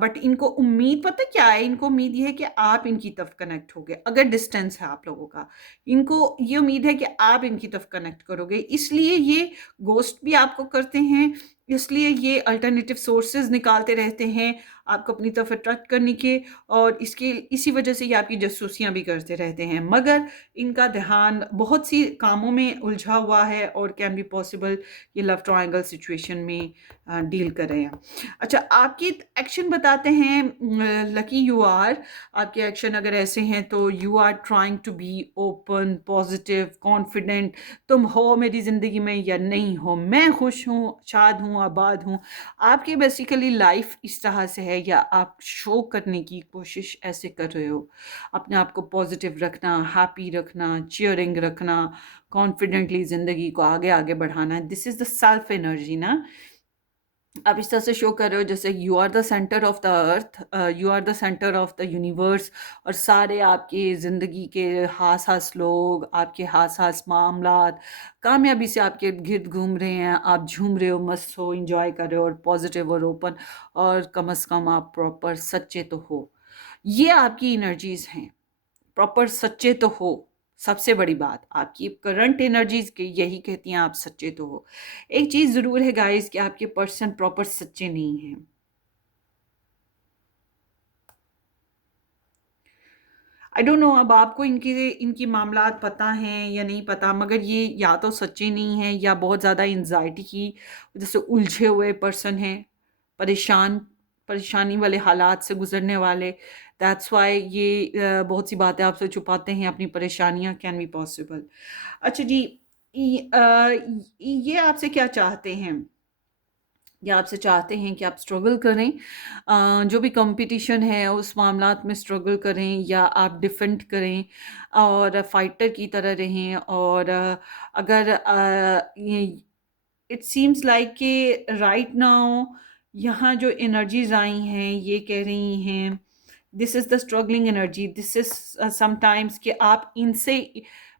बट इनको उम्मीद पता क्या है, इनको उम्मीद ये है कि आप इनकी तरफ कनेक्ट होगे। अगर डिस्टेंस है आप लोगों का, इनको ये उम्मीद है कि आप इनकी तरफ कनेक्ट करोगे, इसलिए ये गोस्ट भी आपको करते हैं, इसलिए ये अल्टरनेटिव सोर्सेज निकालते रहते हैं आपको अपनी तरफ अट्रैक्ट करने के, और इसके इसी वजह से ये आपकी जासूसियाँ भी करते रहते हैं। मगर इनका ध्यान बहुत सी कामों में उलझा हुआ है, और कैन बी पॉसिबल ये लव ट्रायंगल सिचुएशन में डील कर रहे हैं। अच्छा, आपकी एक्शन बताते हैं लकी यू आर। आपके एक्शन अगर ऐसे हैं तो you are trying to be open, positive, confident. तुम हो मेरी ज़िंदगी में या नहीं हो, मैं खुश हूँ, शाद हूँ, आबाद हूँ। आपकी बेसिकली लाइफ इस तरह से है, या आप शो करने की कोशिश ऐसे कर रहे हो, अपने आप को पॉजिटिव रखना, हैप्पी रखना, चीयरिंग रखना, कॉन्फिडेंटली ज़िंदगी को आगे आगे बढ़ाना। This is the self energy ना। आप इस तरह से शो कर रहे हो जैसे you are the centre of the earth, you are the centre of the universe, और सारे आपके ज़िंदगी के हास हास लोग, आपके हास हास मामलात कामयाबी से आपके इर्द गिर्द घूम रहे हैं। आप झूम रहे हो, मस्त हो, इंजॉय कर रहे हो, और पॉजिटिव और ओपन, और कम से कम आप प्रॉपर सच्चे तो हो। ये आपकी एनर्जीज हैं, प्रॉपर सच्चे तो हो। सबसे बड़ी बात आपकी करंट एनर्जीज की यही कहती हैं आप सच्चे तो हो। एक चीज़ ज़रूर है गाइस कि आपके पर्सन प्रॉपर सच्चे नहीं हैं। आई डोंट नो अब आपको इनकी इनकी मामलात पता हैं या नहीं पता, मगर ये या तो सच्चे नहीं हैं या बहुत ज़्यादा एंजाइटी की वजह से उलझे हुए पर्सन हैं, परेशान, परेशानी वाले हालात से गुजरने वाले। दैट्स वाई ये बहुत सी बातें आपसे छुपाते हैं, अपनी परेशानियां। Can be possible. अच्छा जी, ये आपसे क्या चाहते हैं? या आपसे चाहते हैं कि आप स्ट्रगल करें, जो भी कंपटीशन है उस मामलात में स्ट्रगल करें, या आप डिफेंड करें और फाइटर की तरह रहें। और अगर इट सीम्स लाइक कि राइट नाउ यहाँ जो एनर्जीज आई हैं ये कह रही हैं this is the struggling energy, this is sometimes कि आप इनसे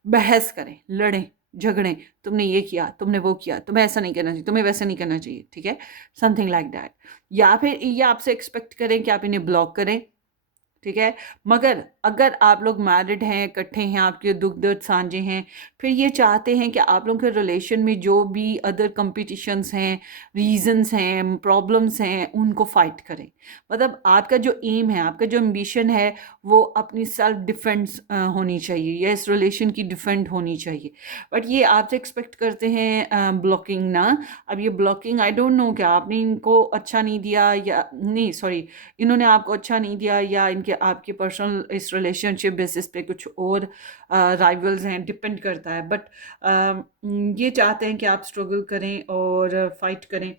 बहस करें, लड़ें, झगड़ें। तुमने ये किया, तुमने वो किया, तुम्हें ऐसा नहीं करना चाहिए, तुम्हें वैसा नहीं करना चाहिए, ठीक है, समथिंग लाइक दैट। या फिर ये आपसे एक्सपेक्ट करें कि आप इन्हें ब्लॉक करें, ठीक है। मगर अगर आप लोग मैरिड हैं, इकट्ठे हैं, आपके दुख दर्द साझे हैं, फिर ये चाहते हैं कि आप लोगों के रिलेशन में जो भी अदर कंपटीशंस हैं, रीजंस हैं, प्रॉब्लम्स हैं, उनको फाइट करें। मतलब आपका जो एम है, आपका जो एम्बिशन है, वो अपनी सेल्फ डिफेंस होनी चाहिए, या इस रिलेशन की डिफेंड होनी चाहिए। बट ये आपसे एक्सपेक्ट करते हैं ब्लॉकिंग ना। अब ये ब्लॉकिंग आई डोंट नो क्या आपने इनको अच्छा नहीं दिया, या नहीं सॉरी, इन्होंने आपको अच्छा नहीं दिया, या इनके आपके पर्सनल इस रिलेशनशिप बेसिस पे कुछ और राइवल्स हैं, डिपेंड करता है। बट ये चाहते हैं कि आप स्ट्रगल करें और फाइट करें।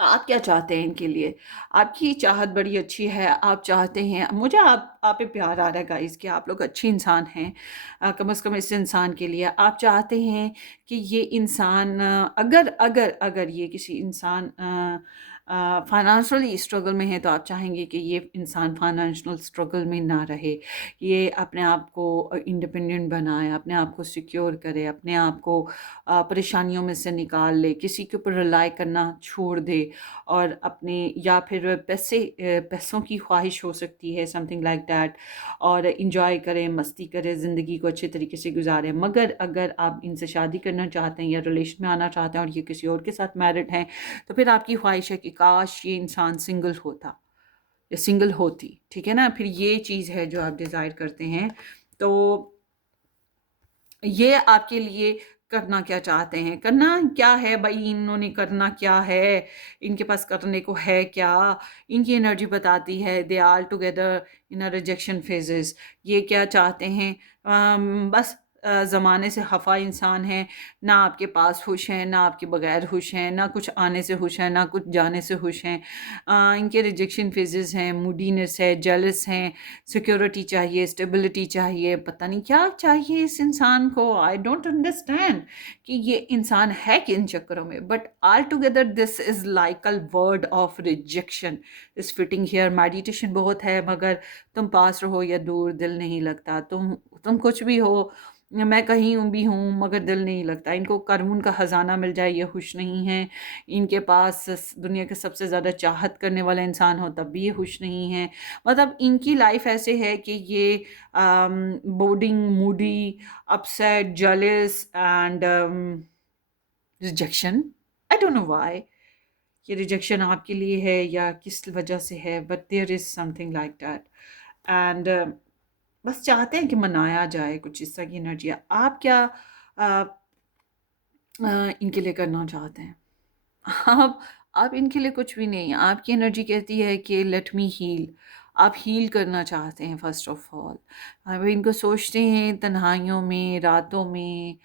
आप क्या चाहते हैं इनके लिए? आपकी चाहत बड़ी अच्छी है, आप चाहते हैं, मुझे आप आप पे प्यार आ रहा है गाइस कि आप लोग अच्छे इंसान हैं। कम से कम इस इंसान के लिए आप चाहते हैं कि ये इंसान अगर अगर अगर ये किसी इंसान फाइनेंशियली स्ट्रगल में है तो आप चाहेंगे कि ये इंसान फाइनेंशियल स्ट्रगल में ना रहे, ये अपने आप को इंडिपेंडेंट बनाए, अपने आप को सिक्योर करे, अपने आप को परेशानियों में से निकाल ले, किसी के ऊपर रिलाई करना छोड़ दे और अपने या फिर पैसों की ख्वाहिश हो सकती है, समथिंग लाइक दैट, और इंजॉय करें, मस्ती करें, ज़िंदगी को अच्छे तरीके से गुजारें। मगर अगर आप इनसे शादी करना चाहते हैं या रिलेशन में आना चाहते हैं और ये किसी और के साथ मैरिड हैं, तो फिर आपकी ख्वाहिश है कि काश ये इंसान सिंगल होता या सिंगल होती, ठीक है ना। फिर ये चीज़ है जो आप डिज़ायर करते हैं। तो ये आपके लिए करना क्या चाहते हैं, करना क्या है भाई, इन्होंने करना क्या है, इनके पास करने को है क्या। इनकी एनर्जी बताती है they are together in a rejection phases. ये क्या चाहते हैं, बस ज़माने से खफा इंसान हैं, ना आपके पास खुश हैं, ना आपके बगैर खुश हैं, ना कुछ आने से खुश हैं, ना कुछ जाने से खुश हैं। इनके रिजेक्शन फेजेस हैं, मूडीनेस है, जेलस हैं, सिक्योरिटी चाहिए, स्टेबिलिटी चाहिए, पता नहीं क्या चाहिए इस इंसान को। आई डोंट अंडरस्टैंड कि ये इंसान है किन चक्करों में, but all together this is like a word of rejection is fitting here. Meditation बहुत है मगर तुम पास रहो या दूर दिल नहीं लगता, तुम कुछ भी हो, मैं कहीं भी हूँ मगर दिल नहीं लगता। इनको कर्मून का ख़जाना मिल जाए ये खुश नहीं है। इनके पास दुनिया के सबसे ज़्यादा चाहत करने वाला इंसान हो तब भी ये खुश नहीं है। मतलब इनकी लाइफ ऐसे है कि ये boarding, moody, upset, jealous and rejection. I don't know why ये रिजेक्शन आपके लिए है या किस वजह से है, but there is something like that. And बस चाहते हैं कि मनाया जाए, कुछ इस तरह की एनर्जी है। आप क्या अ, इनके लिए करना चाहते हैं? आप आप इनके लिए कुछ भी नहीं। आपकी एनर्जी कहती है कि लेट मी हील। आप हील करना चाहते हैं फर्स्ट ऑफ ऑल। आप इनको सोचते हैं तन्हाइयों में, रातों में,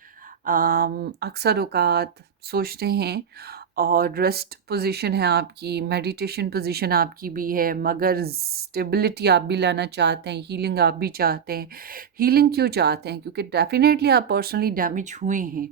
अक्सर औकात सोचते हैं। और रेस्ट पोजीशन है आपकी, मेडिटेशन पोजीशन आपकी भी है, मगर स्टेबिलिटी आप भी लाना चाहते हैं, हीलिंग आप भी चाहते हैं। हीलिंग क्यों चाहते हैं? क्योंकि डेफिनेटली आप पर्सनली डैमेज हुए हैं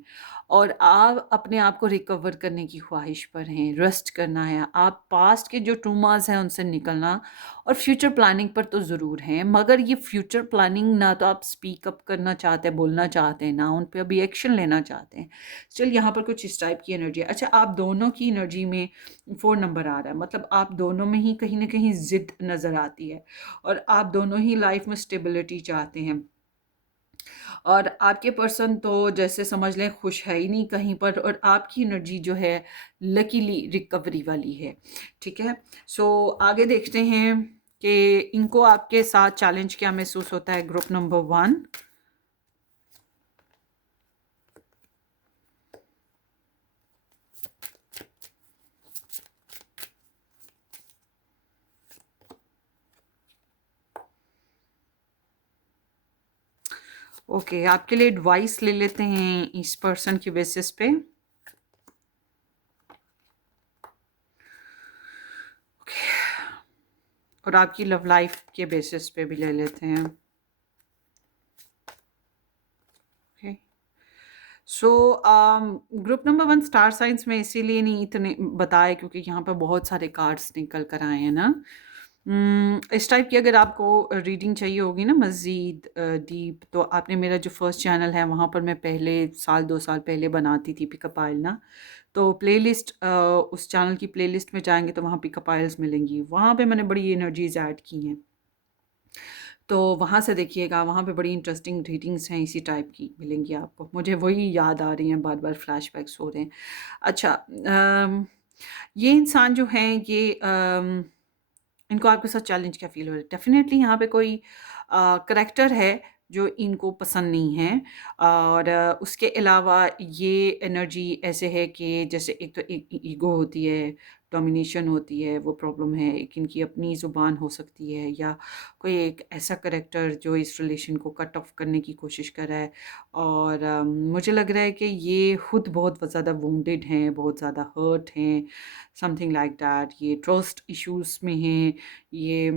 और आप अपने आप को रिकवर करने की ख्वाहिश पर हैं, रेस्ट करना है। आप पास्ट के जो ट्रूमास हैं उनसे निकलना और फ्यूचर प्लानिंग पर तो ज़रूर हैं, मगर ये फ्यूचर प्लानिंग ना तो आप स्पीक अप करना चाहते हैं, बोलना चाहते हैं, ना उन पे अभी एक्शन लेना चाहते हैं। स्टिल यहाँ पर कुछ इस टाइप की एनर्जी है। अच्छा, आप दोनों की एनर्जी में 4 नंबर आ रहा है, मतलब आप दोनों में ही कहीं ना कहीं ज़िद नज़र आती है और आप दोनों ही लाइफ में स्टेबिलिटी चाहते हैं। और आपके पर्सन तो जैसे समझ लें खुश है ही नहीं कहीं पर, और आपकी एनर्जी जो है लकीली रिकवरी वाली है, ठीक है। सो आगे देखते हैं कि इनको आपके साथ चैलेंज क्या महसूस होता है। ग्रुप नंबर 1, ओके, आपके लिए एडवाइस ले लेते हैं इस पर्सन की बेसिस पे। और आपकी लव लाइफ के बेसिस पे भी ले लेते हैं। Okay, so group number 1 star signs में इसीलिए नहीं इतने बताए क्योंकि यहाँ पर बहुत सारे कार्ड्स निकल कर आए हैं ना। इस टाइप की अगर आपको रीडिंग चाहिए होगी ना मज़ीद डीप, तो आपने मेरा जो फर्स्ट चैनल है वहाँ पर मैं पहले 1-2 साल पहले बनाती थी पिकअप आयल ना। तो प्लेलिस्ट, उस चैनल की प्लेलिस्ट में जाएंगे तो वहाँ पिकअप आयल्स मिलेंगी, वहाँ पे मैंने बड़ी एनर्जीज ऐड की हैं। तो वहाँ से देखिएगा, वहाँ पे बड़ी इंटरेस्टिंग रीडिंग्स हैं इसी टाइप की मिलेंगी आपको। मुझे वही याद आ रही हैं, बार बार फ्लैशबैक्स हो रहे हैं। अच्छा, ये इंसान जो हैं ये इनको आपके साथ चैलेंज क्या फ़ील हो रहा है? डेफ़िनेटली यहाँ पे कोई करैक्टर है जो इनको पसंद नहीं है। और उसके अलावा ये एनर्जी ऐसे है कि जैसे एक तो एक ईगो होती है, डोमिनेशन होती है, वो प्रॉब्लम है। एक इनकी अपनी ज़ुबान हो सकती है या कोई एक ऐसा करैक्टर जो इस रिलेशन को कट ऑफ करने की कोशिश कर रहा है। और मुझे लग रहा है कि ये खुद बहुत ज़्यादा वुंडेड हैं, बहुत ज़्यादा हर्ट हैं, समथिंग लाइक दैट। ये ट्रस्ट इश्यूज़ में हैं, ये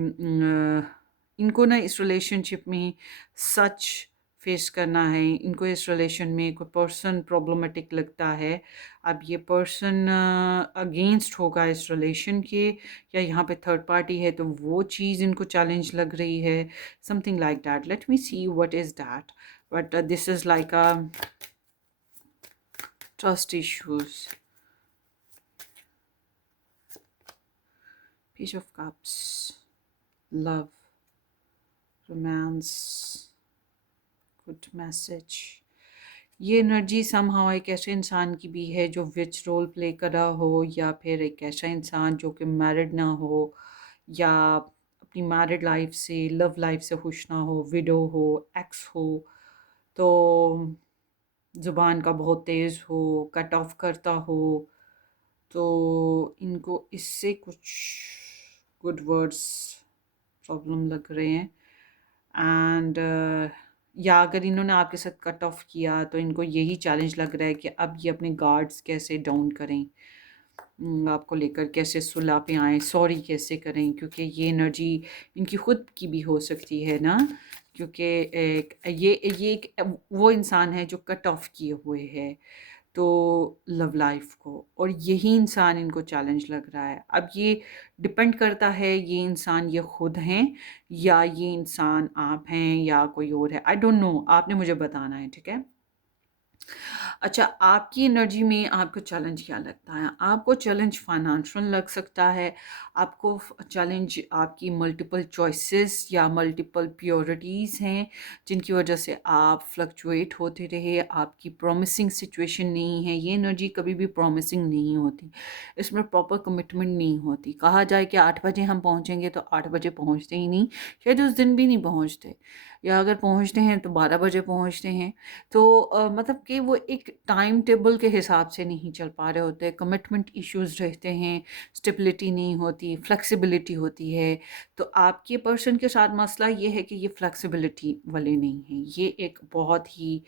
इनको ना इस रिलेशनशिप में सच फेस करना है, इनको इस रिलेशन में कोई पर्सन प्रॉब्लमेटिक लगता है। अब ये पर्सन अगेंस्ट होगा इस रिलेशन के, या यहाँ पे थर्ड पार्टी है तो वो चीज़ इनको चैलेंज लग रही है, something like that. Late me see what is that, but this is like a trust issues, page of cups, love, romance, good message. ये एनर्जी समहाउ एक ऐसे इंसान की भी है जो विच रोल प्ले कर रहा हो, या फिर एक ऐसा इंसान जो कि मैरिड ना हो, या अपनी मैरिड लाइफ से, लव लाइफ से खुश ना हो, विडो हो, एक्स हो, तो ज़ुबान का बहुत तेज़ हो, कट ऑफ करता हो, तो इनको इससे कुछ गुड वर्ड्स प्रॉब्लम लग रहे हैं। एंड या अगर इन्होंने आपके साथ कट ऑफ किया तो इनको यही चैलेंज लग रहा है कि अब ये अपने गार्ड्स कैसे डाउन करें, आपको लेकर कैसे सुलह पे आएँ, सॉरी कैसे करें, क्योंकि ये एनर्जी इनकी खुद की भी हो सकती है ना, क्योंकि ये एक वो इंसान है जो कट ऑफ किए हुए है तो लव लाइफ को, और यही इंसान इनको चैलेंज लग रहा है। अब ये डिपेंड करता है ये इंसान ये खुद हैं, या ये इंसान आप हैं, या कोई और है, आई डोंट नो, आपने मुझे बताना है, ठीक है। अच्छा, आपकी एनर्जी में आपको चैलेंज क्या लगता है? आपको चैलेंज फाइनेंशियल लग सकता है, आपको चैलेंज आपकी मल्टीपल चॉइसेस या मल्टीपल प्योरिटीज़ हैं जिनकी वजह से आप फ्लक्चुएट होते रहे, आपकी प्रॉमिसिंग सिचुएशन नहीं है। ये एनर्जी कभी भी प्रॉमिसिंग नहीं होती, इसमें प्रॉपर कमिटमेंट नहीं होती। कहा जाए कि 8 बजे हम पहुँचेंगे तो 8 बजे पहुँचते ही नहीं, शायद उस दिन भी नहीं पहुँचते, या अगर पहुँचते हैं तो 12 बजे पहुँचते हैं। तो मतलब कि वो एक टाइम टेबल के हिसाब से नहीं चल पा रहे होते, कमिटमेंट इश्यूज रहते हैं, स्टेबिलिटी नहीं होती, फ्लेक्सिबिलिटी होती है। तो आपके पर्सन के साथ मसला ये है कि ये फ्लेक्सिबिलिटी वाले नहीं हैं, ये एक बहुत ही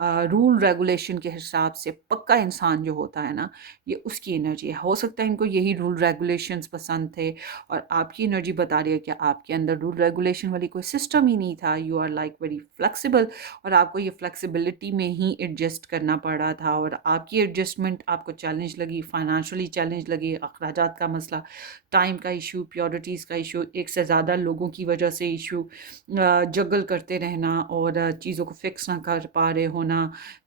रूल रेगुलेशन के हिसाब से पक्का इंसान जो होता है ना, ये उसकी एनर्जी है। हो सकता है इनको यही रूल रेगुलेशंस पसंद थे, और आपकी एनर्जी बता रही है कि आपके अंदर रूल रेगुलेशन वाली कोई सिस्टम ही नहीं था, you are like very flexible, और आपको ये फ्लेक्सिबिलिटी में ही एडजस्ट करना पड़ा था, और आपकी एडजस्टमेंट आपको चैलेंज लगी, फाइनेंशियली चैलेंज लगी, अखराजात का मसला, टाइम का इशू, प्योरिटीज़ का इशू, एक से ज़्यादा लोगों की वजह से इशू, जगल करते रहना और चीज़ों को फिक्स ना कर पा रहे होना।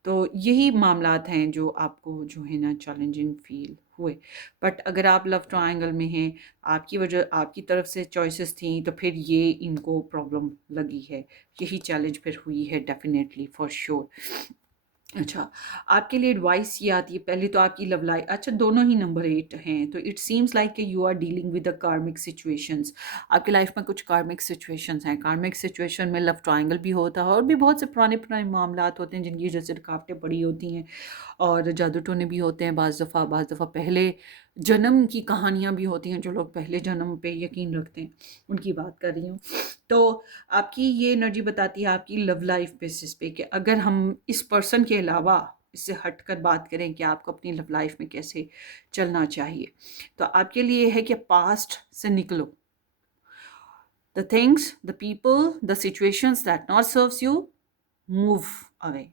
तो यही मामलात हैं जो आपको जो है ना चैलेंजिंग फील हुए। बट अगर आप लव ट्रायंगल में हैं, आपकी वजह आपकी तरफ से चॉइसेस थी, तो फिर ये इनको प्रॉब्लम लगी है, यही चैलेंज फिर हुई है, डेफिनेटली फॉर श्योर। अच्छा, आपके लिए एडवाइस ये आती है, पहले तो आपकी लव लाइफ, अच्छा दोनों ही नंबर 8 हैं, तो इट सीम्स लाइक कि you are dealing with the karmic situations. आपकी लाइफ में कुछ कार्मिक सिचुएशंस हैं, कार्मिक सिचुएशन में लव ट्रायंगल भी होता है, और भी बहुत से पुराने पुराने मामलात होते हैं जिनकी वजह से रुकावटें पड़ी होती हैं, और जादू टोने भी होते हैं बाज़ दफ़ा पहले जन्म की कहानियाँ भी होती हैं, जो लोग पहले जन्म पे यकीन रखते हैं उनकी बात कर रही हूँ। तो आपकी ये एनर्जी बताती है आपकी लव लाइफ बेसिस पे कि अगर हम इस पर्सन के अलावा इससे हटकर बात करें कि आपको अपनी लव लाइफ में कैसे चलना चाहिए, तो आपके लिए है कि पास्ट से निकलो, the things, the people, the situations that not serves you, move away,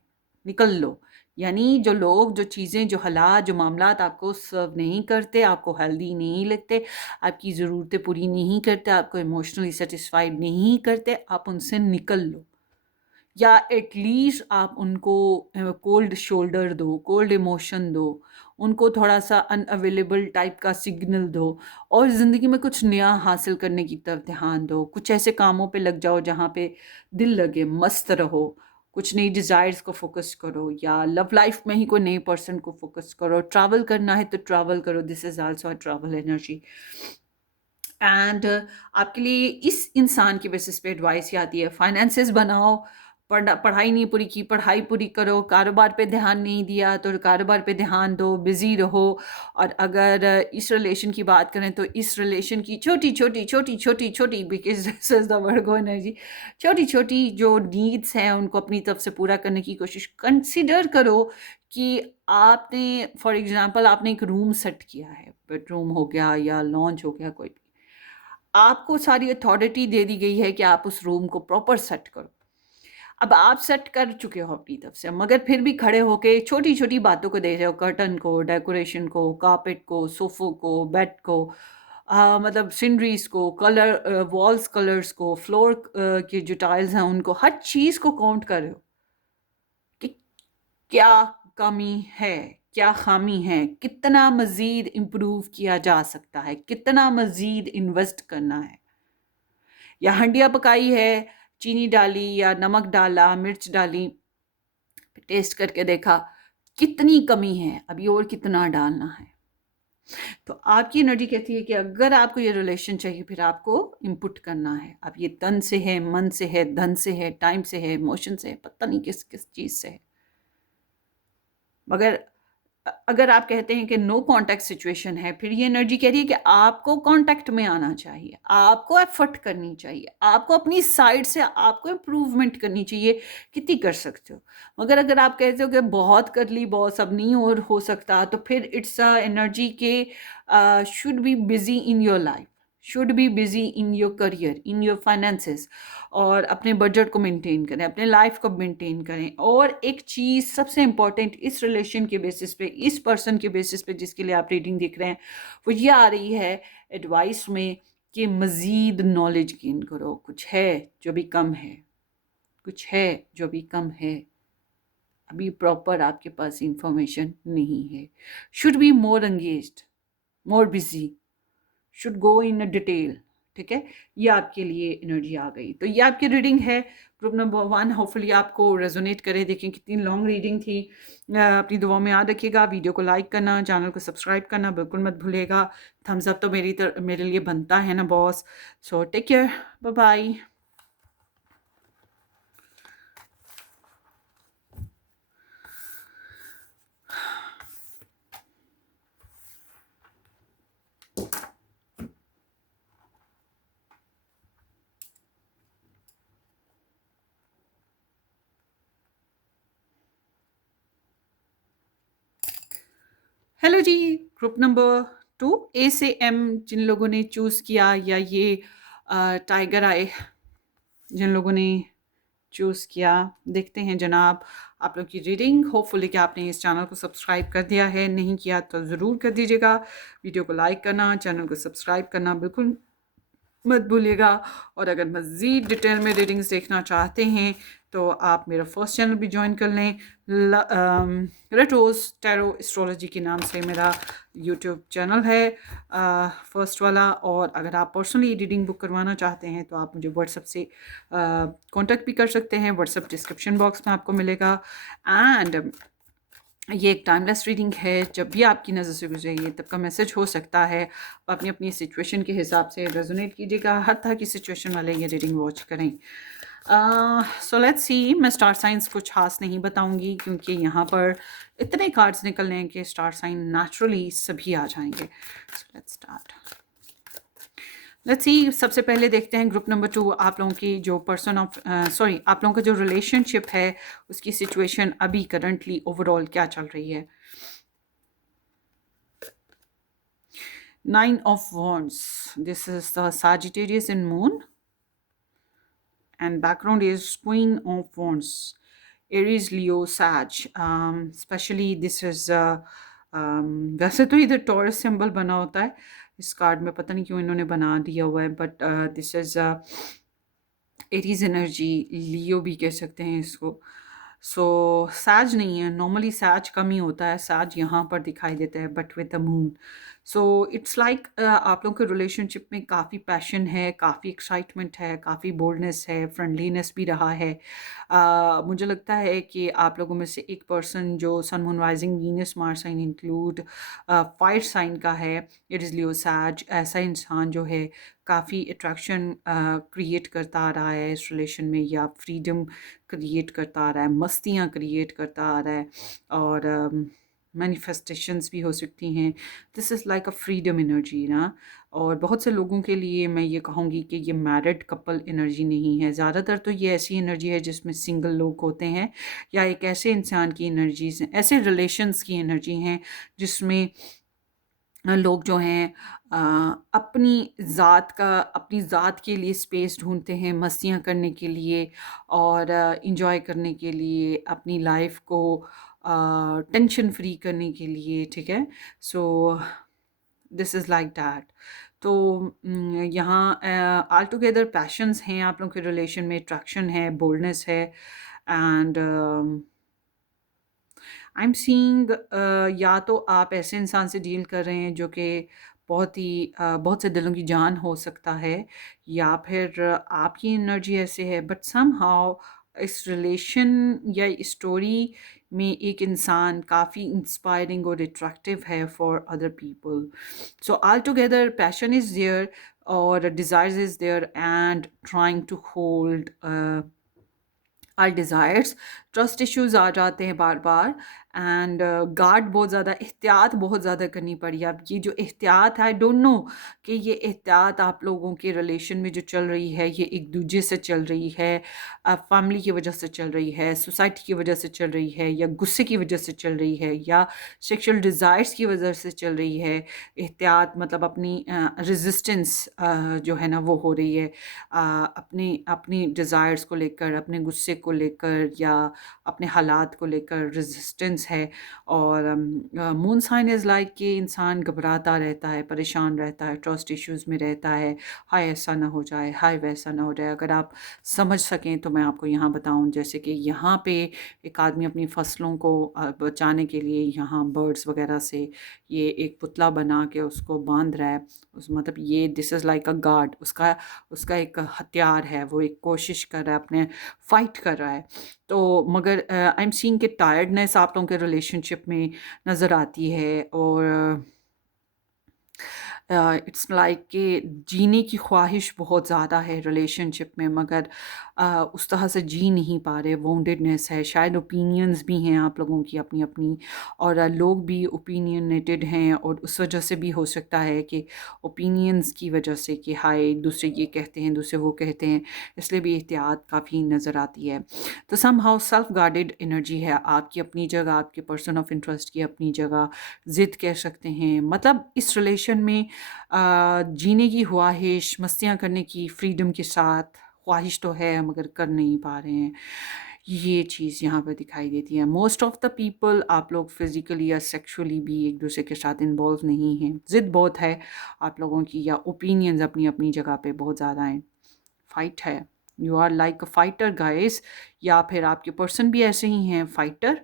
निकल लो। यानी जो लोग, जो चीज़ें, जो हालात, जो मामलात आपको सर्व नहीं करते, आपको हेल्दी नहीं लगते, आपकी ज़रूरतें पूरी नहीं करते, आपको इमोशनली सेटिस्फाइड नहीं करते, आप उनसे निकल लो, या एटलीस्ट आप उनको कोल्ड शोल्डर दो, कोल्ड इमोशन दो, उनको थोड़ा सा अनअवेलेबल टाइप का सिग्नल दो, और ज़िंदगी में कुछ नया हासिल करने की तरफ ध्यान दो। कुछ ऐसे कामों पे लग जाओ जहाँ पे दिल लगे, मस्त रहो, कुछ नई डिज़ायर्स को फोकस करो, या लव लाइफ में ही कोई नए पर्सन को फोकस करो। ट्रैवल करना है तो ट्रैवल करो, this is also a travel energy. And आपके लिए इस इंसान की बेसिस पे एडवाइस ये आती है, फाइनेंसेस बनाओ, पढ़ाई नहीं पूरी की, पढ़ाई पूरी करो, कारोबार पे ध्यान नहीं दिया तो कारोबार पे ध्यान दो, बिजी रहो। और अगर इस रिलेशन की बात करें तो इस रिलेशन की छोटी छोटी छोटी छोटी छोटी, because this is the Virgo energy, छोटी छोटी जो नीड्स हैं उनको अपनी तरफ से पूरा करने की कोशिश, कंसिडर करो कि आपने फॉर एग्जांपल आपने एक रूम सेट किया है, बेडरूम हो गया या लॉन्च हो गया, कोई, आपको सारी अथॉरिटी दे दी गई है कि आप उस रूम को प्रॉपर सेट करो। अब आप सेट कर चुके हो अपनी तरफ से, मगर फिर भी खड़े होके छोटी छोटी बातों को देख रहे हो, कर्टन को, डेकोरेशन को, कारपेट को, सोफो को, बेड को, मतलब सीनरीज को, कलर, वॉल्स कलर्स को, फ्लोर के जो टाइल्स हैं उनको, हर चीज़ को काउंट कर रहे हो कि क्या कमी है, क्या खामी है, कितना मज़ीद इम्प्रूव किया जा सकता है, कितना मज़ीद इन्वेस्ट करना है। या हंडिया पकाई है, चीनी डाली या नमक डाला, मिर्च डाली, टेस्ट करके देखा कितनी कमी है, अभी और कितना डालना है। तो आपकी एनर्जी कहती है कि अगर आपको ये रिलेशन चाहिए, फिर आपको इनपुट करना है। अब ये तन से है, मन से है, धन से है, टाइम से है, इमोशन से है, पता नहीं किस किस चीज़ से है। मगर अगर आप कहते हैं कि नो कांटेक्ट सिचुएशन है, फिर ये एनर्जी कह रही है कि आपको कांटेक्ट में आना चाहिए, आपको एफर्ट करनी चाहिए, आपको अपनी साइड से आपको इम्प्रूवमेंट करनी चाहिए। कितनी कर सकते हो। मगर अगर आप कहते हो कि बहुत कर ली, बहुत सब नहीं और हो सकता, तो फिर इट्स अ एनर्जी के should be busy in your life, should be busy in your career, in your finances, और अपने बजट को मेंटेन करें, अपने लाइफ को मेंटेन करें। और एक चीज़ सबसे इम्पॉर्टेंट इस रिलेशन के बेसिस पे, इस पर्सन के बेसिस पे जिसके लिए आप रीडिंग देख रहे हैं, वो ये आ रही है एडवाइस में कि मज़ीद नॉलेज गेन करो। कुछ है जो भी कम है, कुछ है जो भी कम है, अभी प्रॉपर आपके पास इंफॉर्मेशन नहीं है। Should be more engaged, more busy, should go in a detail. ठीक है, ये आपके लिए एनर्जी आ गई। तो ये आपकी रीडिंग है ग्रुप नंबर 1। होपफुली आपको रेजोनेट करे। देखें कितनी लॉन्ग रीडिंग थी। अपनी दुआओं में याद रखिएगा। वीडियो को लाइक करना, चैनल को सब्सक्राइब करना बिल्कुल मत भूलिएगा। थम्स अप तो मेरे लिए बनता है ना boss. So take care, bye bye. Hello जी, ग्रुप नंबर 2 ए से एम जिन लोगों ने चूज़ किया, या ये टाइगर आई जिन लोगों ने चूज़ किया, देखते हैं जनाब आप लोग की रीडिंग। होपफुली कि आपने इस चैनल को सब्सक्राइब कर दिया है, नहीं किया तो ज़रूर कर दीजिएगा। वीडियो को लाइक करना, चैनल को सब्सक्राइब करना बिल्कुल मत भूलिएगा। और अगर मज़ीद डिटेल में रीडिंग्स देखना चाहते हैं तो आप मेरा फर्स्ट चैनल भी ज्वाइन कर लें। रेटोस टैरो एस्ट्रोलॉजी के नाम से मेरा यूट्यूब चैनल है, फर्स्ट वाला। और अगर आप पर्सनली रीडिंग बुक करवाना चाहते हैं तो आप मुझे व्हाट्सएप से कांटेक्ट भी कर सकते हैं। व्हाट्सएप डिस्क्रिप्शन बॉक्स में आपको मिलेगा। एंड ये एक टाइमलेस रीडिंग है, जब भी आपकी नज़र से गुजरेगी तब का मैसेज हो सकता है। अपनी अपनी सिचुएशन के हिसाब से रेजोनेट कीजिएगा। हर तरह की सिचुएशन वाले ये रीडिंग वॉच करें। So let's see. मैं स्टार साइंस कुछ खास नहीं बताऊंगी क्योंकि यहाँ पर इतने कार्ड्स निकलने हैं कि स्टार साइन नेचुरली सभी आ जाएंगे। So let's start. Let's see. सबसे पहले देखते हैं ग्रुप नंबर 2, आप लोगों की जो पर्सन ऑफ आप लोगों का जो रिलेशनशिप है उसकी सिचुएशन अभी करंटली ओवरऑल क्या चल रही है। 9 of Wands. This is the Sagittarius in Moon, and background is Queen of Wands. Aries, Leo, Sag. Especially this is वैसे तो इधर टॉरस सिंबल बना होता है इस कार्ड में, पता नहीं क्यों इन्होंने बना दिया हुआ है, but this is Aries energy, Leo भी कह सकते हैं इसको। सो साज नहीं है, नॉर्मली साज कम ही होता है, साज यहाँ पर दिखाई देता है but with the moon. So it's like आप लोगों के रिलेशनशिप में काफ़ी पैशन है, काफ़ी एक्साइटमेंट है, काफ़ी बोल्डनेस है, फ्रेंडलीनेस भी रहा है। मुझे लगता है कि आप लोगों में से एक पर्सन जो sun moon rising Venus Mars sign include fire sign का है, इट इज़ लियो सैज, ऐसा इंसान जो है काफ़ी अट्रैक्शन क्रिएट करता आ रहा है इस रिलेशन में, या फ्रीडम क्रिएट करता आ रहा है, मस्तियाँ क्रिएट करता आ रहा है, और मैनिफेस्टेशंस भी हो सकती हैं। This is like a freedom energy ना। और बहुत से लोगों के लिए मैं ये कहूँगी कि ये मैरिड कपल एनर्जी नहीं है। ज़्यादातर तो ये ऐसी एनर्जी है जिसमें सिंगल लोग होते हैं, या एक ऐसे इंसान की एनर्जीज हैं, ऐसे रिलेशंस की एनर्जी हैं जिसमें लोग जो हैं अपनी ज़ात के लिए स्पेस ढूंढते हैं मस्तियाँ करने के लिए और इंजॉय करने के लिए अपनी लाइफ को टेंशन फ्री करने के लिए, ठीक है। सो दिस इज़ लाइक दैट। तो यहाँ ऑल टुगेदर पैशंस हैं आप लोगों के रिलेशन में, अट्रैक्शन है, बोल्डनेस है, एंड आई एम सीइंग या तो आप ऐसे इंसान से डील कर रहे हैं जो कि बहुत से दिलों की जान हो सकता है, या फिर आपकी एनर्जी ऐसे है, बट समहाउ इस रिलेशन या स्टोरी में एक इंसान काफ़ी इंस्पायरिंग और अट्रैक्टिव है for other people. So all together passion is there और desires is there and trying to hold our desires. Trust issues आ जाते हैं बार बार, एंड गार्ड बहुत ज़्यादा, एहतियात बहुत ज़्यादा करनी पड़ी। अब ये जो एहतियात है, आई डोंट नो कि ये एहतियात आप लोगों के रिलेशन में जो चल रही है ये एक दूसरे से चल रही है, फैमिली की वजह से चल रही है, सोसाइटी की वजह से चल रही है, या गुस्से की वजह से चल रही है, या सेक्सुअल डिज़ायर्स की वजह से चल रही है। एहतियात मतलब अपनी रेजिस्टेंस जो है ना वो हो रही है, अपनी अपनी डिज़ायर्स को लेकर, अपने गुस्से को लेकर, या अपने हालात को लेकर रेजिस्टेंस है। और मून साइन इज़ लाइक कि इंसान घबराता रहता है, परेशान रहता है, ट्रस्ट इश्यूज़ में रहता है, हाय ऐसा ना हो जाए, हाय वैसा ना हो जाए। अगर आप समझ सकें तो मैं आपको यहाँ बताऊँ, जैसे कि यहाँ पे एक आदमी अपनी फसलों को बचाने के लिए यहाँ बर्ड्स वगैरह से ये एक पुतला बना के उसको बांध रहा है। उस मतलब ये this is like a guard, उसका उसका एक हथियार है, वो एक कोशिश कर रहा है, अपने फाइट कर रहा है। तो मगर आई एम सीइंग कि टायर्डनेस आप लोगों के रिलेशनशिप में नज़र आती है, और इट्स लाइक कि जीने की ख्वाहिश बहुत ज़्यादा है रिलेशनशिप में, मगर उस तरह से जी नहीं पा रहे, वोंडेडनेस है, शायद ओपिनियंस भी हैं आप लोगों की अपनी अपनी, और लोग भी ओपिनियनेटेड हैं, और उस वजह से भी हो सकता है कि ओपिनियंस की वजह से कि हाय दूसरे ये कहते हैं, दूसरे वो कहते हैं, इसलिए भी एहतियात काफ़ी नज़र आती है। तो somehow self guarded energy है आपकी अपनी जगह, आपके पर्सन ऑफ इंटरेस्ट की अपनी जगह, ज़िद कह सकते हैं। मतलब इस रिलेशन में जीने की ख्वाहिश, मस्तियाँ करने की फ्रीडम के साथ ख्वाहिश तो है, मगर कर नहीं पा रहे हैं। ये चीज़ यहाँ पे दिखाई देती है। मोस्ट ऑफ द पीपल आप लोग फिज़िकली या सेक्सुअली भी एक दूसरे के साथ इन्वॉल्व नहीं हैं। ज़िद बहुत है आप लोगों की, या ओपिनियंस अपनी अपनी जगह पे बहुत ज़्यादा हैं। फाइट है, you are like a fighter guys, या फिर आपके पर्सन भी ऐसे ही हैं फाइटर।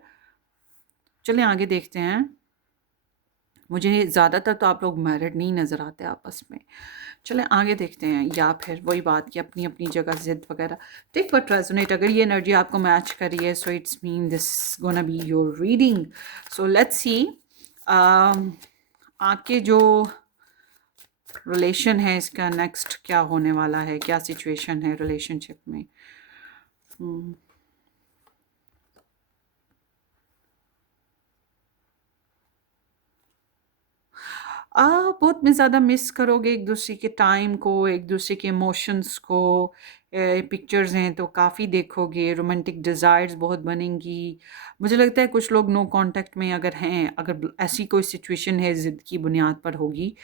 चलें आगे देखते हैं। मुझे ज़्यादातर तो आप लोग मैरिड नहीं नज़र आते आपस में। चलें आगे देखते हैं, या फिर वही बात कि अपनी अपनी जगह ज़िद वगैरह। टेक व्हाट रेजोनेट, अगर ये एनर्जी आपको मैच कर रही है, so it's mean this gonna be your reading. So let's see आपके जो रिलेशन है इसका नेक्स्ट क्या होने वाला है, क्या सिचुएशन है रिलेशनशिप में। बहुत में ज़्यादा मिस करोगे एक दूसरे के टाइम को, एक दूसरे के इमोशंस को। पिक्चर्स हैं तो काफ़ी देखोगे, रोमांटिक डिज़ायर्स बहुत बनेंगी। मुझे लगता है कुछ लोग नो कांटेक्ट में अगर हैं, अगर ऐसी कोई सिचुएशन है ज़िद की बुनियाद पर होगी,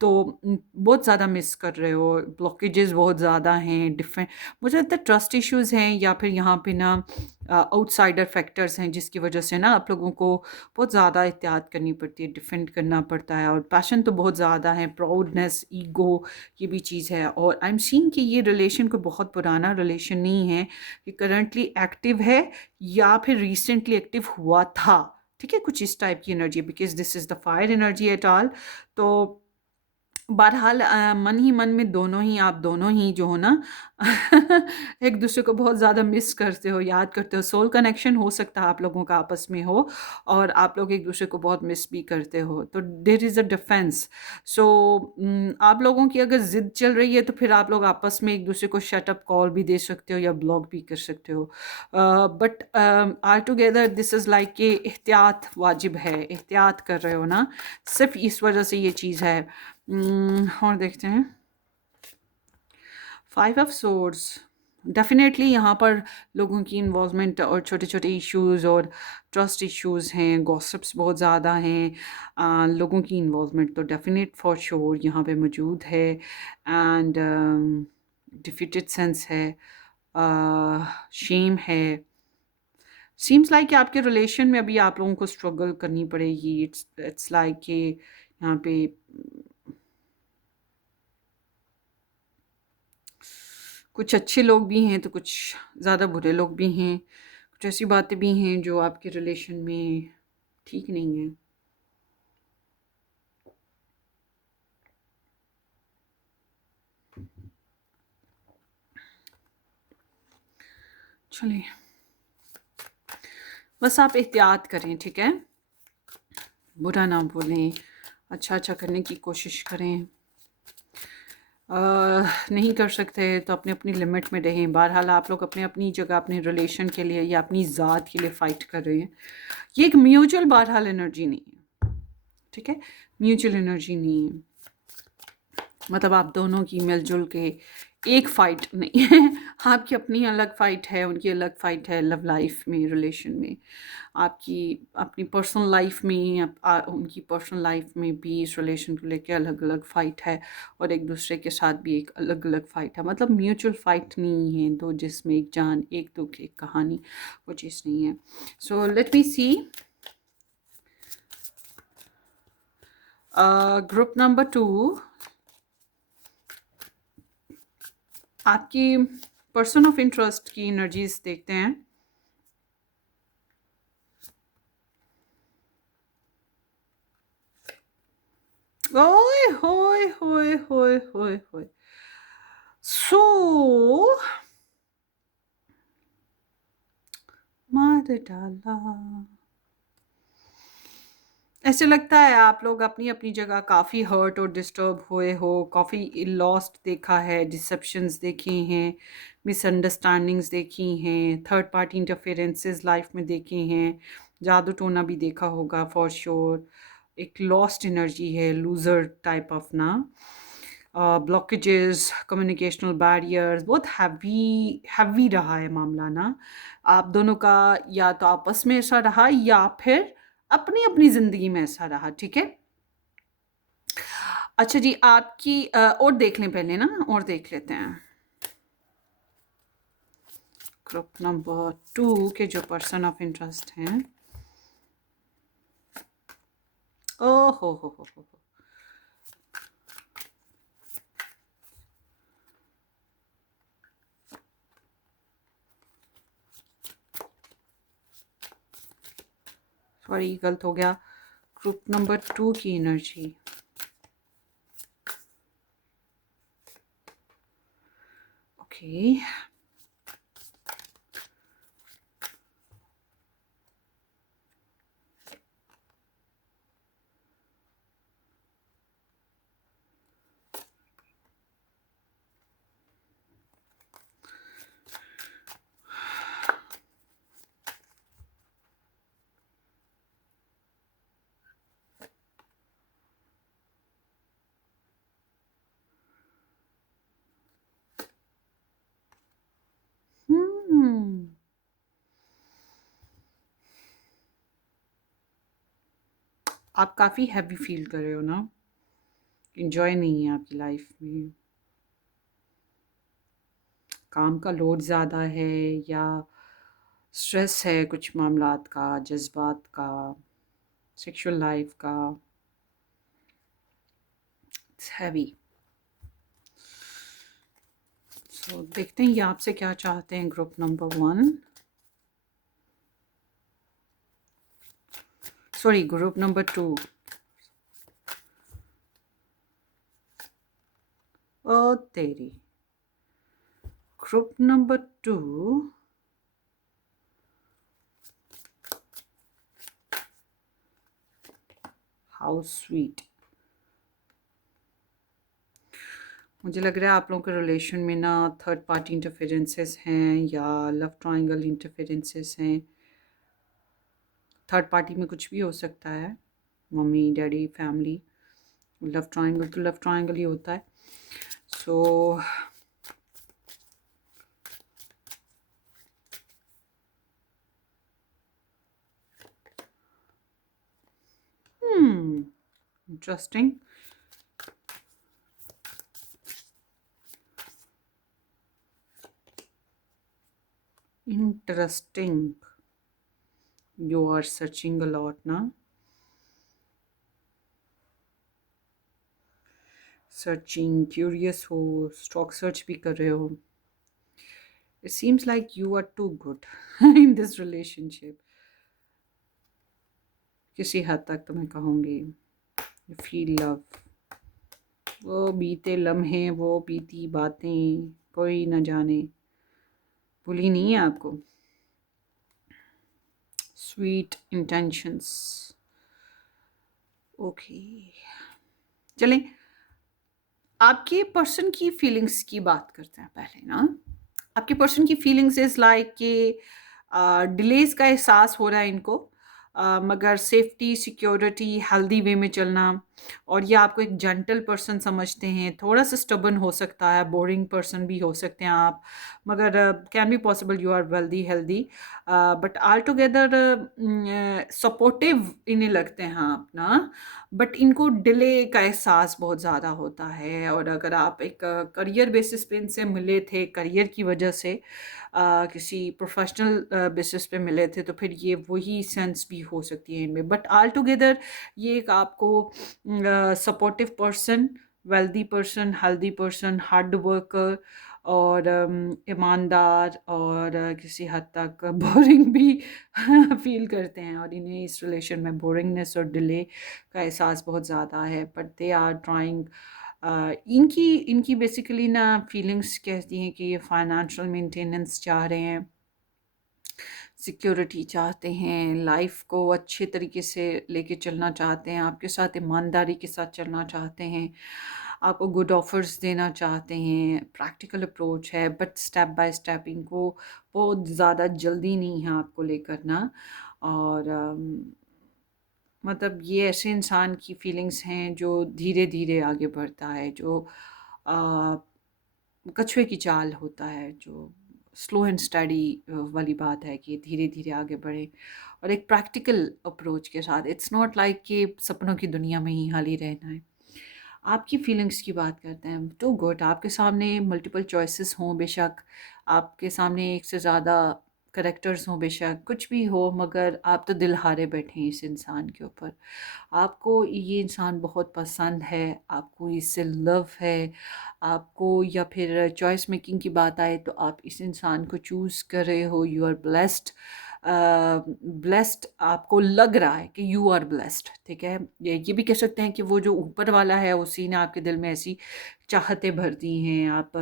तो बहुत ज़्यादा मिस कर रहे हो। ब्लॉकेजेस बहुत ज़्यादा हैं, डिफरेंट मुझे लगता है ट्रस्ट इश्यूज़ हैं, या फिर यहाँ पे ना आउटसाइडर फैक्टर्स हैं जिसकी वजह से ना आप लोगों को बहुत ज़्यादा एहतियात करनी पड़ती है, डिफेंड करना पड़ता है। और पैशन तो बहुत ज़्यादा है, प्राउडनेस, ईगो, ये भी चीज़ है। और आई एम सीइंग कि ये रिलेशन कोई बहुत पुराना रिलेशन नहीं है, ये करंटली एक्टिव है या फिर रिसेंटली एक्टिव हुआ था, ठीक है, कुछ इस टाइप की energy, because this is the fire energy at all. तो बहरहाल मन ही मन में दोनों ही, आप दोनों ही जो हो ना एक दूसरे को बहुत ज़्यादा मिस करते हो, याद करते हो। सोल कनेक्शन हो सकता है आप लोगों का आपस में हो, और आप लोग एक दूसरे को बहुत मिस भी करते हो, तो देयर इज़ अ डिफेंस। सो आप लोगों की अगर ज़िद चल रही है तो फिर आप लोग आपस में एक दूसरे को शटअप कॉल भी दे सकते हो या ब्लॉक भी कर सकते हो। But all together this is like कि एहतियात वाजिब है, एहतियात कर रहे हो ना, सिर्फ इस वजह से ये चीज़ है। और देखते हैं 5 ऑफ सोर्ड्स। डेफिनेटली यहाँ पर लोगों की इन्वॉल्वमेंट और छोटे छोटे इश्यूज और ट्रस्ट इश्यूज हैं, गॉसिप्स बहुत ज़्यादा हैं। लोगों की इन्वॉल्वमेंट तो डेफिनेट फॉर श्योर यहाँ पे मौजूद है। एंड डिफीटेड सेंस है, शेम है। सीम्स लाइक कि आपके रिलेशन में अभी आप लोगों को स्ट्रगल करनी पड़ेगी। इट्स लाइक कि यहाँ पे कुछ अच्छे लोग भी हैं तो कुछ ज़्यादा बुरे लोग भी हैं। कुछ ऐसी बातें भी हैं जो आपके रिलेशन में ठीक नहीं है। चलिए, बस आप एहतियात करें, ठीक है? बुरा ना बोलें, अच्छा अच्छा करने की कोशिश करें। नहीं कर सकते तो अपने अपनी लिमिट में रहें। बहरहाल आप लोग अपने अपनी जगह अपने रिलेशन के लिए या अपनी ज़ात के लिए फ़ाइट कर रहे हैं। ये एक म्यूचुअल बहरहाल एनर्जी नहीं है, ठीक है? म्यूचुअल एनर्जी नहीं है, मतलब आप दोनों की मिलजुल के एक फ़ाइट नहीं है। आपकी अपनी अलग फ़ाइट है, उनकी अलग फ़ाइट है लव लाइफ में, रिलेशन में। आपकी अपनी पर्सनल लाइफ में, उनकी पर्सनल लाइफ में भी इस रिलेशन को लेके अलग अलग फ़ाइट है, और एक दूसरे के साथ भी एक अलग अलग फ़ाइट है। मतलब म्यूचुअल फ़ाइट नहीं है, दो जिसमें एक जान एक दुख एक कहानी, वो चीज़ नहीं है। So let me see group number 2। आपकी पर्सन ऑफ इंटरेस्ट की एनर्जीज देखते हैं। ओए होए होए होए होए होए। सो मार डाला। ऐसे लगता है आप लोग अपनी अपनी जगह काफ़ी हर्ट और डिस्टर्ब हुए हो, काफ़ी लॉस्ट देखा है, डिसेप्शंस देखी हैं, मिसअंडरस्टैंडिंग्स देखी हैं, थर्ड पार्टी इंटरफेरेंसेस लाइफ में देखे हैं, जादू टोना भी देखा होगा फॉर श्योर। एक लॉस्ट एनर्जी है, लूज़र टाइप ऑफ ना, ब्लॉकेजेस, कम्युनिकेशनल बैरियर्स, बहुत हैवी हैवी रहा है मामला ना आप दोनों का। या तो आपस में ऐसा रहा या फिर अपनी अपनी ज़िंदगी में ऐसा रहा, ठीक है? अच्छा जी, आपकी और देख लें पहले ना, और देख लेते हैं ग्रुप नंबर 2 के जो पर्सन ऑफ इंटरेस्ट हैं। ओ हो। सॉरी, गलत हो गया। ग्रुप नंबर 2 की एनर्जी। ओके। हम्म आप काफ़ी हैवी फील कर रहे हो ना, इंजॉय नहीं है आपकी लाइफ में, काम का लोड ज़्यादा है या स्ट्रेस है कुछ मामलात का, जज्बात का, सेक्सुअल लाइफ का। It's heavy. सो देखते हैं ये आपसे क्या चाहते हैं group number 1, sorry group number 2। ओ तेरी, ग्रुप नंबर 2। How sweet. मुझे लग रहा है आप लोगों के रिलेशन में ना थर्ड पार्टी इंटरफेरेंसेस हैं या लव ट्रायंगल इंटरफेरेंसेस हैं। थर्ड पार्टी में कुछ भी हो सकता है, mummy daddy family. Love triangle तो लव ट्रायंगल ही होता है। So interesting. Interesting. You are searching a lot now. Searching, curious हो, stock search भी कर रहे हो. It seems like you are too good in this relationship. किसी हद तक तो मैं कहूँगी. You feel love. वो बीते लम्हे, वो बीती बातें कोई न जाने. भूली नहीं है आपको. Sweet intentions. Okay. चलें, आपके पर्सन की फीलिंग्स की बात करते हैं पहले ना. आपके पर्सन की फीलिंग्स इज़ लाइक कि डिलेज का एहसास हो रहा है इनको, मगर सेफ्टी, सिक्योरिटी, हेल्दी वे में चलना. और ये आपको एक जेंटल पर्सन समझते हैं. थोड़ा सा स्टबन हो सकता है, बोरिंग पर्सन भी हो सकते हैं आप, मगर can be possible you are wealthy healthy, but all together supportive इन्हें लगते हैं आप ना. बट इनको डिले का एहसास बहुत ज़्यादा होता है. और अगर आप एक करियर बेसिस पे इनसे मिले थे, करियर की वजह से किसी प्रोफेशनल बेसिस पे मिले थे, तो फिर ये वही सेंस भी हो सकती है इनमें. बट ऑल टुगेदर ये एक आपको supportive person, wealthy person, healthy person, hard worker और ईमानदार और किसी हद तक बोरिंग भी फील करते हैं. और इन्हें इस रिलेशन में बोरिंगनेस और डिले का एहसास बहुत ज़्यादा है. But they are trying. इनकी इनकी बेसिकली ना फीलिंग्स कहती हैं कि ये फाइनेंशियल मेंटेनेंस चाह रहे हैं, सिक्योरिटी चाहते हैं, लाइफ को अच्छे तरीके से लेके चलना चाहते हैं, आपके साथ ईमानदारी के साथ चलना चाहते हैं, आपको गुड ऑफर्स देना चाहते हैं. प्रैक्टिकल अप्रोच है, बट स्टेप बाय स्टेप. इनको बहुत ज़्यादा जल्दी नहीं है आपको लेकर ना. और मतलब ये ऐसे इंसान की फीलिंग्स हैं जो धीरे धीरे आगे बढ़ता है, जो अ, कछुए की चाल होता है, जो स्लो एंड स्टडी वाली बात है कि धीरे धीरे आगे बढ़े और एक प्रैक्टिकल अप्रोच के साथ. इट्स नॉट लाइक कि सपनों की दुनिया में ही हाल ही रहना है. आपकी फीलिंग्स की बात करते हैं. Too good. आपके सामने मल्टीपल चॉइसेस हों बेशक, आपके सामने एक से ज़्यादा करेक्टर्स हों बेशक, कुछ भी हो, मगर आप तो दिल हारे बैठे हैं इस इंसान के ऊपर. आपको ये इंसान बहुत पसंद है, आपको इससे लव है आपको. या फिर चॉइस मेकिंग की बात आए तो आप इस इंसान को चूज़ कर रहे हो. You are blessed. ब्लेस्ड आपको लग रहा है कि यू आर ब्लेस्ड. ठीक है, ये भी कह सकते हैं कि वो जो ऊपर वाला है उसी ने आपके दिल में ऐसी चाहतें भर दी हैं. आप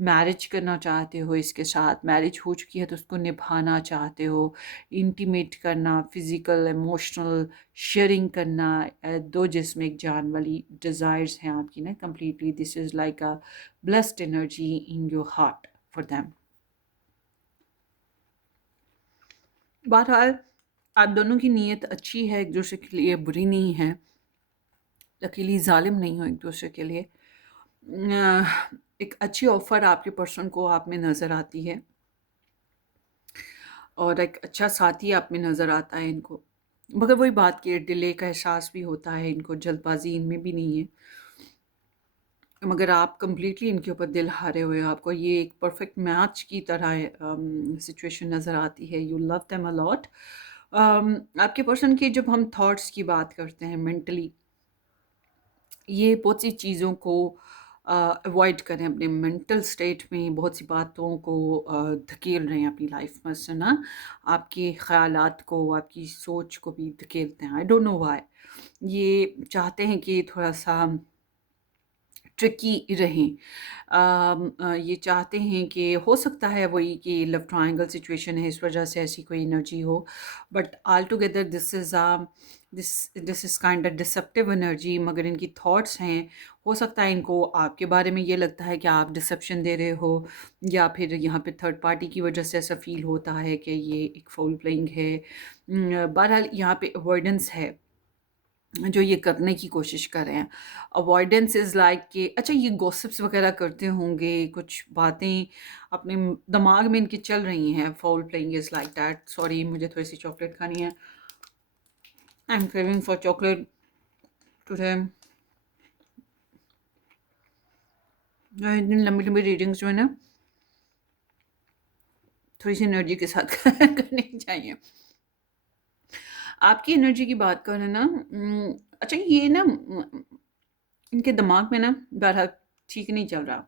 मैरिज करना चाहते हो इसके साथ, मैरिज हो चुकी है तो उसको निभाना चाहते हो, इंटीमेट करना, फिज़िकल इमोशनल शेयरिंग करना. दो जिस्म एक जान वाली डिज़ायर्स हैं आपकी ना completely. This is like a blessed energy in your heart for them. बहरहाल आप दोनों की नीयत अच्छी है, एक दूसरे के लिए बुरी नहीं है. अकेली जालिम नहीं हो एक दूसरे के लिए. एक अच्छी ऑफ़र आपके पर्सन को आप में नज़र आती है और एक अच्छा साथी आप में नज़र आता है इनको. मगर वही बात कि डिले का एहसास भी होता है इनको, जल्दबाजी इनमें भी नहीं है. मगर आप कंप्लीटली इनके ऊपर दिल हारे हुए हो. आपको ये एक परफेक्ट मैच की तरह सिचुएशन नज़र आती है. You love them a lot. आपके पर्सन के जब हम थॉट्स की बात करते हैं मेंटली, ये बहुत सी चीज़ों को अवॉइड करें. अपने मेंटल स्टेट में बहुत सी बातों को धकेल रहे हैं अपनी लाइफ में से ना. आपके ख़यालात को, आपकी सोच को भी धकेलते हैं. आई डोंट नो व्हाई. ये चाहते हैं कि थोड़ा सा ट्रिकी रहें. ये चाहते हैं कि हो सकता है वही कि लव ट्रायंगल सिचुएशन है, इस वजह से ऐसी कोई एनर्जी हो. But all together this is kind of deceptive energy. मगर इनकी थॉट्स हैं, हो सकता है इनको आपके बारे में ये लगता है कि आप डिसेप्शन दे रहे हो, या फिर यहाँ पे थर्ड पार्टी की वजह से ऐसा फील होता है कि ये एक फाउल प्लेइंग है. बहरहाल यहाँ पे अवॉइडेंस है जो ये करने की कोशिश कर रहे हैं. अवॉइडेंस इज़ लाइक कि अच्छा ये गॉसिप्स वगैरह करते होंगे, कुछ बातें अपने दिमाग में इनके चल रही हैं. Foul playing is like that. Sorry, मुझे थोड़ी सी चॉकलेट खानी है. I am craving for chocolate. Today इतनी लंबी लंबी रीडिंग्स जो है ना थोड़ी सी एनर्जी के साथ करनी चाहिए। आपकी एनर्जी की बात करें ना, अच्छा ये ना इनके दिमाग में ना बहरहाल ठीक नहीं चल रहा।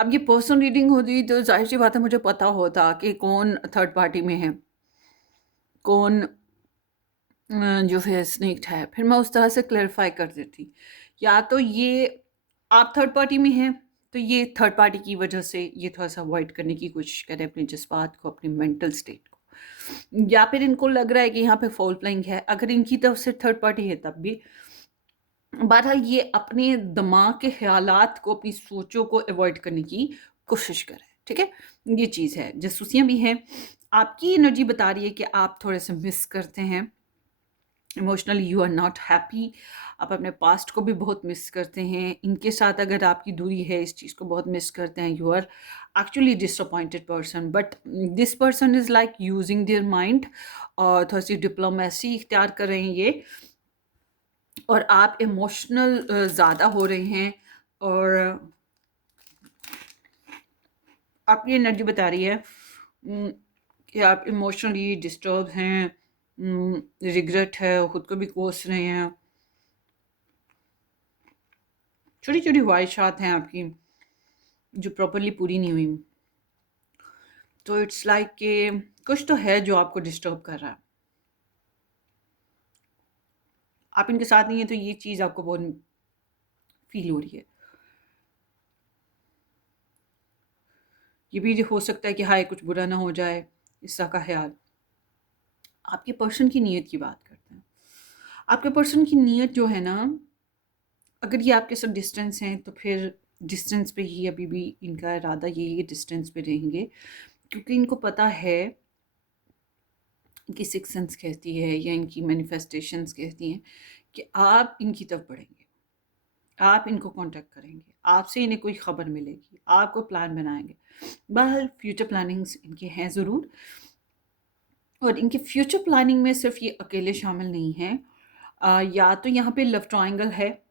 अब ये पर्सनल रीडिंग होती तो जाहिर सी बात है मुझे पता होता कि कौन थर्ड पार्टी में है, कौन जो है स्नेक्ड है, फिर मैं उस तरह से क्लैरिफाई कर देती। या तो ये आप थर्ड पार्टी में हैं तो ये थर्ड पार्टी की वजह से ये थोड़ा सा अवॉइड करने की कोशिश करें अपने जज्बात को, अपनी मेंटल स्टेट को। या फिर इनको लग रहा है कि यहाँ पे फॉल प्लेइंग है, अगर इनकी तरफ से थर्ड पार्टी है तब भी बहरहाल ये अपने दिमाग के ख्यालात को, अपनी सोचों को अवॉइड करने की कोशिश करें। ठीक है, ये चीज़ है। जासूसियाँ भी हैं। आपकी एनर्जी बता रही है कि आप थोड़े से मिस करते हैं emotionally, you are not happy. आप अपने पास्ट को भी बहुत मिस करते हैं। इनके साथ अगर आपकी दूरी है, इस चीज़ को बहुत मिस करते हैं। You are actually disappointed person, but this person is like using their mind और थोड़ी सी डिप्लोमेसी इख्तियार कर रहे हैं ये, और आप इमोशनल ज़्यादा हो रहे हैं। और आपकी एनर्जी बता रही है कि आप इमोशनली डिस्टर्ब हैं, रिग्रेट है, खुद को भी कोस रहे हैं। छोटी छोटी ख्वाहिशात हैं आपकी जो प्रॉपरली पूरी नहीं हुई। तो इट्स लाइक कि कुछ तो है जो आपको डिस्टर्ब कर रहा है। आप इनके साथ नहीं है तो ये चीज़ आपको बहुत फील हो रही है। ये भी हो सकता है कि हाय कुछ बुरा ना हो जाए, इस तरह का ख्याल। आपके पर्सन की नीयत की बात करते हैं। आपके पर्सन की नीयत जो है ना, अगर ये आपके साथ डिस्टेंस हैं तो फिर डिस्टेंस पे ही अभी भी इनका इरादा यही है, डिस्टेंस पे रहेंगे। क्योंकि इनको पता है, इनकी सिक्स सेंस कहती है या इनकी मैनिफेस्टेशंस कहती हैं कि आप इनकी तरफ बढ़ेंगे, आप इनको कांटेक्ट करेंगे, आपसे इन्हें कोई ख़बर मिलेगी, आप कोई प्लान बनाएंगे। बहरहाल फ्यूचर प्लानिंग्स इनके हैं ज़रूर, और इनके फ्यूचर प्लानिंग में सिर्फ ये अकेले शामिल नहीं हैं। या तो यहाँ पे लव ट्रायंगल है,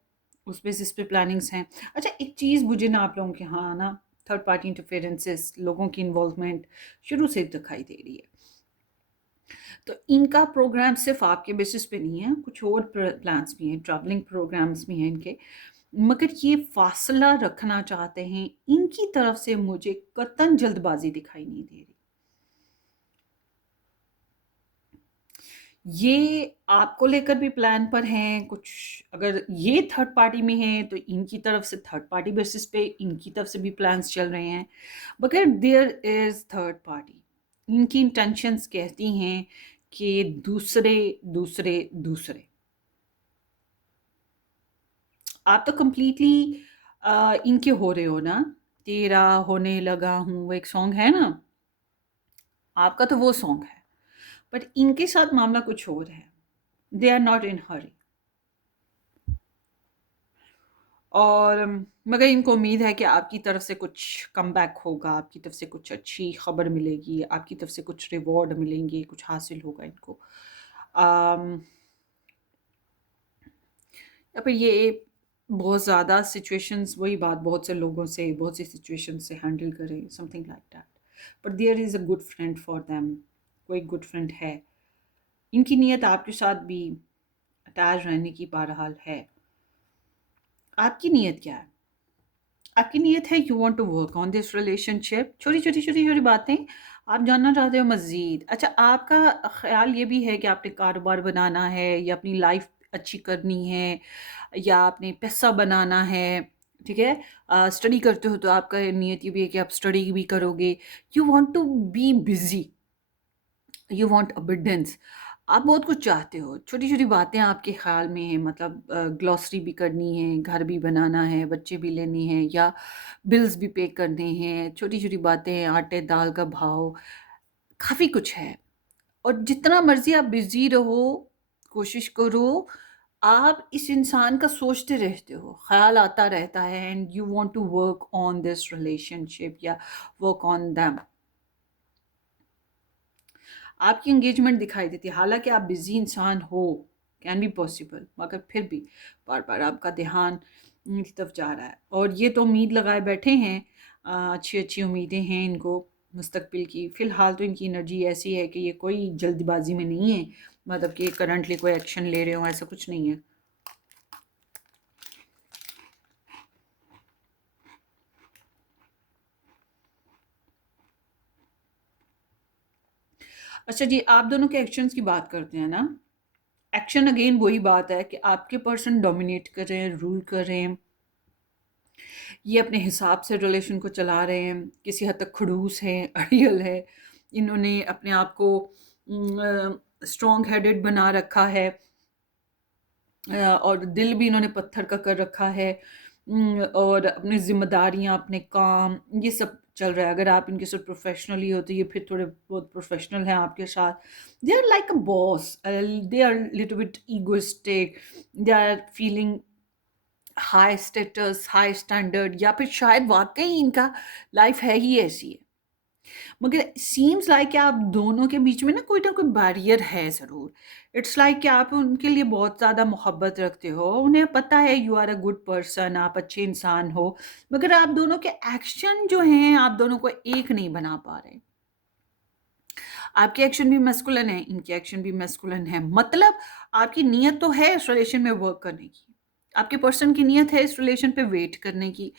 उस बेसिस पे प्लानिंग्स हैं। अच्छा एक चीज़ मुझे ना आप लोगों के यहाँ ना थर्ड पार्टी इंटरफेरेंसेस, लोगों की इन्वॉल्वमेंट शुरू से दिखाई दे रही है। तो इनका प्रोग्राम सिर्फ आपके बेसिस पे नहीं है, कुछ और प्लान्स भी हैं, ट्रैवलिंग प्रोग्राम्स भी हैं इनके, मगर ये फासला रखना चाहते हैं। इनकी तरफ से मुझे कतई जल्दबाजी दिखाई नहीं दे रही। ये आपको लेकर भी प्लान पर हैं कुछ। अगर ये थर्ड पार्टी में हैं तो इनकी तरफ से थर्ड पार्टी बेसिस पे इनकी तरफ से भी प्लान्स चल रहे हैं, मगर देयर इज़ थर्ड पार्टी। इनकी इंटेंशंस कहती हैं कि दूसरे दूसरे दूसरे। आप तो कंप्लीटली इनके हो रहे हो ना। तेरा होने लगा हूँ, वो एक सॉन्ग है ना, आपका तो वो सॉन्ग है। बट इनके साथ मामला कुछ और है। दे आर नॉट इन हरी। और मगर इनको उम्मीद है कि आपकी तरफ से कुछ कमबैक होगा, आपकी तरफ से कुछ अच्छी खबर मिलेगी, आपकी तरफ से कुछ रिवॉर्ड मिलेंगे, कुछ हासिल होगा इनको। या फिर ये बहुत ज़्यादा सिचुएशंस, वही बात, बहुत से लोगों से बहुत सी सिचुएशन से हैंडल करें, something like that. But there is a good friend for them. कोई गुड फ्रेंड है। इनकी नीयत आपके साथ भी अटैच रहने की बहरहाल है। आपकी नीयत क्या है? आपकी नीयत है you want to work on this relationship. छोटी छोटी छोटी छोटी बातें आप जानना चाहते हो मज़ीद। अच्छा आपका ख्याल ये भी है कि आपने कारोबार बनाना है या अपनी लाइफ अच्छी करनी है या आपने पैसा बनाना है। ठीक है, स्टडी करते हो तो आपका नीयत ये भी है कि आप स्टडी भी करोगे। You want to be busy, you want abidance. आप बहुत कुछ चाहते हो। छोटी छोटी बातें आपके ख्याल में हैं, मतलब ग्लॉसरी भी करनी है, घर भी बनाना है, बच्चे भी लेने हैं, या बिल्स भी पे करने हैं। छोटी छोटी बातें, आटे दाल का भाव, काफ़ी कुछ है। और जितना मर्जी आप बिजी रहो, कोशिश करो, आप इस इंसान का सोचते रहते हो, ख्याल आता रहता है, and you want to work on this relationship या वर्क ऑन दैम। आपकी एंगेजमेंट दिखाई देती है, हालांकि आप बिजी इंसान हो, कैन बी पॉसिबल, मगर फिर भी बार बार आपका ध्यान इनकी तरफ जा रहा है। और ये तो उम्मीद लगाए बैठे हैं, अच्छी अच्छी उम्मीदें हैं इनको मुस्तकबिल की। फ़िलहाल तो इनकी एनर्जी ऐसी है कि ये कोई जल्दबाजी में नहीं है, मतलब कि करंटली कोई एक्शन ले रहे हो, ऐसा कुछ नहीं है। अच्छा जी, आप दोनों के एक्शंस की बात करते हैं ना। एक्शन अगेन वही बात है कि आपके पर्सन डोमिनेट कर रहे हैं, रूल कर रहे हैं, ये अपने हिसाब से रिलेशन को चला रहे हैं, किसी हद तक खड़ूस है, अड़ियल है, इन्होंने अपने आप को स्ट्रॉन्ग हेडेड बना रखा है, और दिल भी इन्होंने पत्थर का कर रखा है, और अपनी जिम्मेदारियां, अपने काम, ये सब चल रहा है। अगर आप इनके साथ प्रोफेशनली हो तो ये फिर थोड़े बहुत प्रोफेशनल हैं आपके साथ। They are like a boss, they are little bit egoistic, they are feeling high status, high standard, या फिर शायद वाकई इनका लाइफ है ही ऐसी है। मगर सीम्स लाइक कि आप दोनों के बीच में ना कोई बैरियर है ज़रूर। इट्स लाइक कि आप उनके लिए बहुत ज़्यादा मोहब्बत रखते हो, उन्हें पता है you are a good person, आप अच्छे इंसान हो, मगर आप दोनों के एक्शन जो हैं आप दोनों को एक नहीं बना पा रहे। आपके एक्शन भी मैस्कुलिन है, इनके एक्शन भी मैस्कुलिन है, मतलब आपकी नीयत तो है इस रिलेशन में वर्क करने की, आपके पर्सन की नीयत है इस रिलेशन पे वेट करने की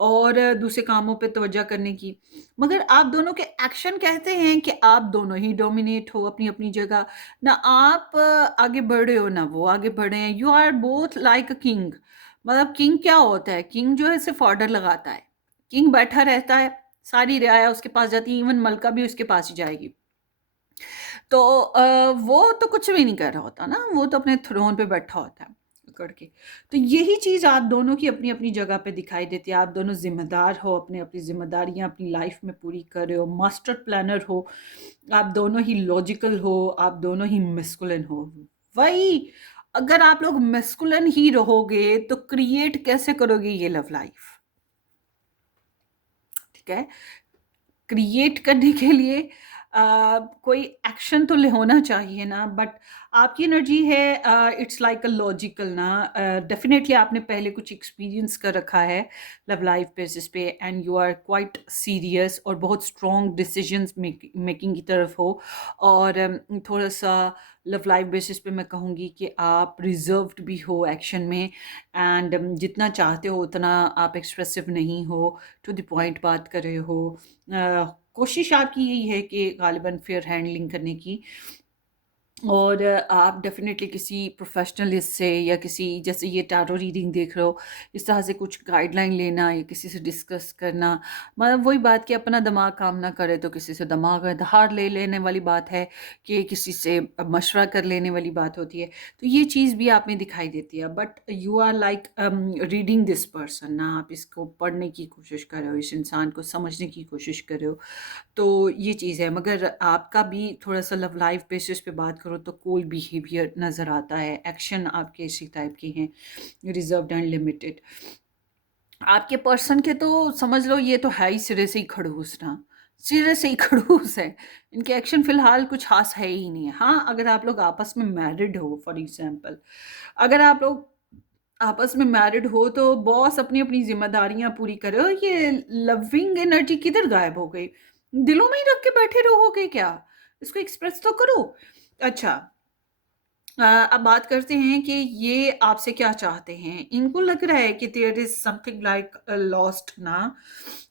और दूसरे कामों पे तवज्जो करने की। मगर आप दोनों के एक्शन कहते हैं कि आप दोनों ही डोमिनेट हो अपनी-अपनी जगह। ना आप आगे बढ़ रहे हो, ना वो आगे बढ़ रहे हैं। You are both like a king. मतलब किंग क्या होता है? किंग जो है सिर्फ़ ऑर्डर लगाता है। किंग बैठा रहता है, सारी रियाया उसके पास जाती है, इवन मलका भी उसके पास ही जाएगी। तो वो तो कुछ भी नहीं कर रहा होता ना, वो तो अपने थ्रोन पे बैठा होता है अकड़ के। तो यही चीज़ आप दोनों की अपनी-अपनी जगह पे दिखाई देती है। आप दोनों ज़िम्मेदार हो, अपनी-अपनी ज़िम्मेदारियाँ अपनी लाइफ़ में पूरी कर रहे हो, मास्टर प्लानर हो, आप दोनों ही लॉजिकल हो, आप दोनों ही मैस्कुलिन हो। वही अगर आप लोग मैस्कुलिन ही रहोगे, तो क्रिएट कैसे करोगे ये लव लाइफ़? ठीक है? क्रिएट करने के लिए कोई एक्शन तो ले होना चाहिए ना, बट आपकी एनर्जी है, इट्स लाइक अ लॉजिकल ना, डेफिनेटली आपने पहले कुछ एक्सपीरियंस कर रखा है लव लाइफ बेसिस पे, and you are quite serious और बहुत स्ट्रॉन्ग डिसीजंस मेकिंग की तरफ हो। और थोड़ा सा लव लाइफ बेसिस पे मैं कहूँगी कि आप रिजर्व्ड भी हो एक्शन में, एंड जितना चाहते हो उतना आप एक्सप्रेसिव नहीं हो, टू द पॉइंट बात कर रहे हो। कोशिश आपकी यही है कि गालिबन फेयर हैंडलिंग करने की, और आप डेफ़िनेटली किसी प्रोफ़ेशनलिस्ट से या किसी, जैसे ये टैरो रीडिंग देख रहे हो, इस तरह से कुछ गाइडलाइन लेना या किसी से डिस्कस करना, मतलब वही बात कि अपना दिमाग काम ना करे तो किसी से दिमाग आधार ले लेने वाली बात है, कि किसी से मशवरा कर लेने वाली बात होती है। तो ये चीज़ भी आप में दिखाई देती है, but you are like reading this person ना, आप इसको पढ़ने की कोशिश कर रहे हो, इस इंसान को समझने की कोशिश कर रहे हो। तो ये चीज़ है, मगर आपका भी थोड़ा-सा लव लाइफ बेसिस पे बात करो तो कोई बिहेवियर नज़र आता है, एक्शन आपके इसी टाइप के हैं, रिज़र्व्ड एंड लिमिटेड। आपके पर्सन के तो समझ लो ये तो है ही सिरे से ही खड़ूस ना, सिरे से ही खड़ूस है। इनके एक्शन फ़िलहाल कुछ ख़ास है ही नहीं है। हाँ, अगर आप लोग आपस में मैरिड हो फॉर एग्ज़ाम्पल, अगर आप लोग आपस में मैरिड हो तो बॉस अपनी-अपनी ज़िम्मेदारियाँ पूरी करे, और ये लविंग एनर्जी किधर गायब हो गई? दिलों में ही रख के बैठे रहोगे क्या? इसको एक्सप्रेस तो करो। अच्छा, अब बात करते हैं कि ये आपसे क्या चाहते हैं। इनको लग रहा है कि there is something like lost ना,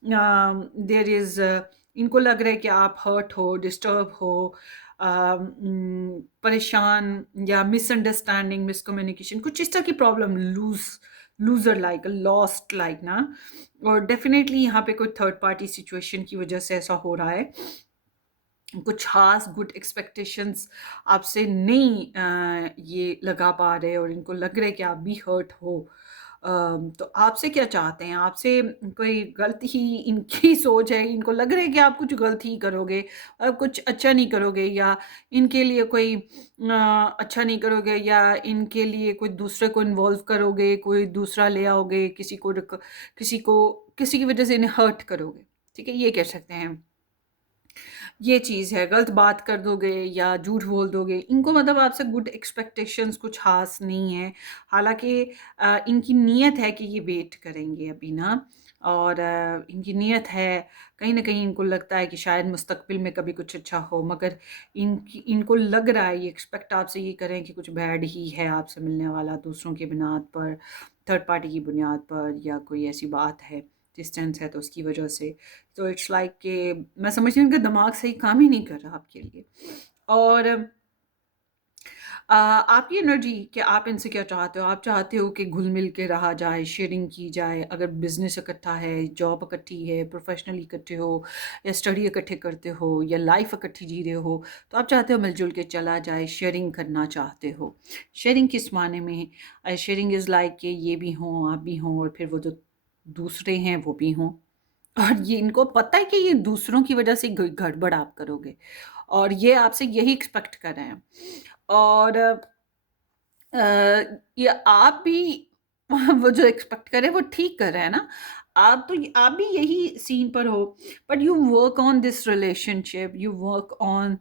देयर इज़, इनको लग रहा है कि आप हर्ट हो, डिस्टर्ब हो, परेशान, या मिसअंडरस्टैंडिंग, मिसकम्युनिकेशन, कुछ इस तरह की problem, loser like, lost like ना, और डेफ़िनेटली यहाँ पे कोई थर्ड पार्टी सिचुएशन की वज़ह से ऐसा हो रहा है। कुछ ख़ास गुड एक्सपेक्टेशंस आपसे नहीं ये लगा पा रहे, और इनको लग रहा है कि आप भी हर्ट हो। तो आपसे क्या चाहते हैं? आपसे कोई गलत ही इनकी सोच है, इनको लग रहा है कि आप कुछ गलत ही करोगे, कुछ अच्छा नहीं करोगे, या इनके लिए कोई अच्छा नहीं करोगे, या इनके लिए कोई दूसरे को इन्वॉल्व करोगे, कोई दूसरा ले आओगे, किसी को किसी की वज़ह से इन्हें हर्ट करोगे। ठीक है? ये कह सकते हैं। ये चीज़ है, गलत बात कर दोगे या झूठ बोल दोगे, इनको मतलब आपसे गुड एक्सपेक्टेशंस कुछ ख़ास नहीं है। हालाँकि इनकी नीयत है कि ये वेट करेंगे अभी ना, और इनकी नीयत है, कहीं न कहीं इनको लगता है कि शायद मुस्तक़बिल में कभी कुछ अच्छा हो, मगर इनको लग रहा है, ये एक्सपेक्ट आपसे ये कर रहे हैं कि कुछ बैड ही है आपसे मिलने वाला, दूसरों की बुनियाद पर, थर्ड पार्टी की बुनियाद पर, या कोई ऐसी बात है, डिस्टेंस है तो उसकी वजह से। तो इट्स लाइक कि मैं समझती हूँ उनका दिमाग सही काम ही नहीं कर रहा आपके लिए। और आपकी एनर्जी कि आप इनसे क्या चाहते हो? आप चाहते हो कि घुल-मिल के रहा जाए, शेयरिंग की जाए, अगर बिज़नेस इकट्ठा है, जॉब इकट्ठी है, प्रोफ़ेशनली इकट्ठे हो, या स्टडी इकट्ठे करते हो, या लाइफ़ इकट्ठी जी रहे हो, तो आप चाहते हो मिल-जुल के चला जाए, शेयरिंग करना चाहते हो। शेयरिंग किस मायने में? शेयरिंग इज़ लाइक कि ये भी हों, आप भी हों, और फिर वो जो दूसरे हैं वो भी हों। और ये इनको पता है कि ये दूसरों की वजह से गड़बड़ आप करोगे, और ये आपसे यही एक्सपेक्ट कर रहे हैं। और ये आप भी वो जो एक्सपेक्ट कर रहे हैं वो ठीक कर रहे हैं ना। आप भी यही सीन पर हो, but you work on this relationship, you work on,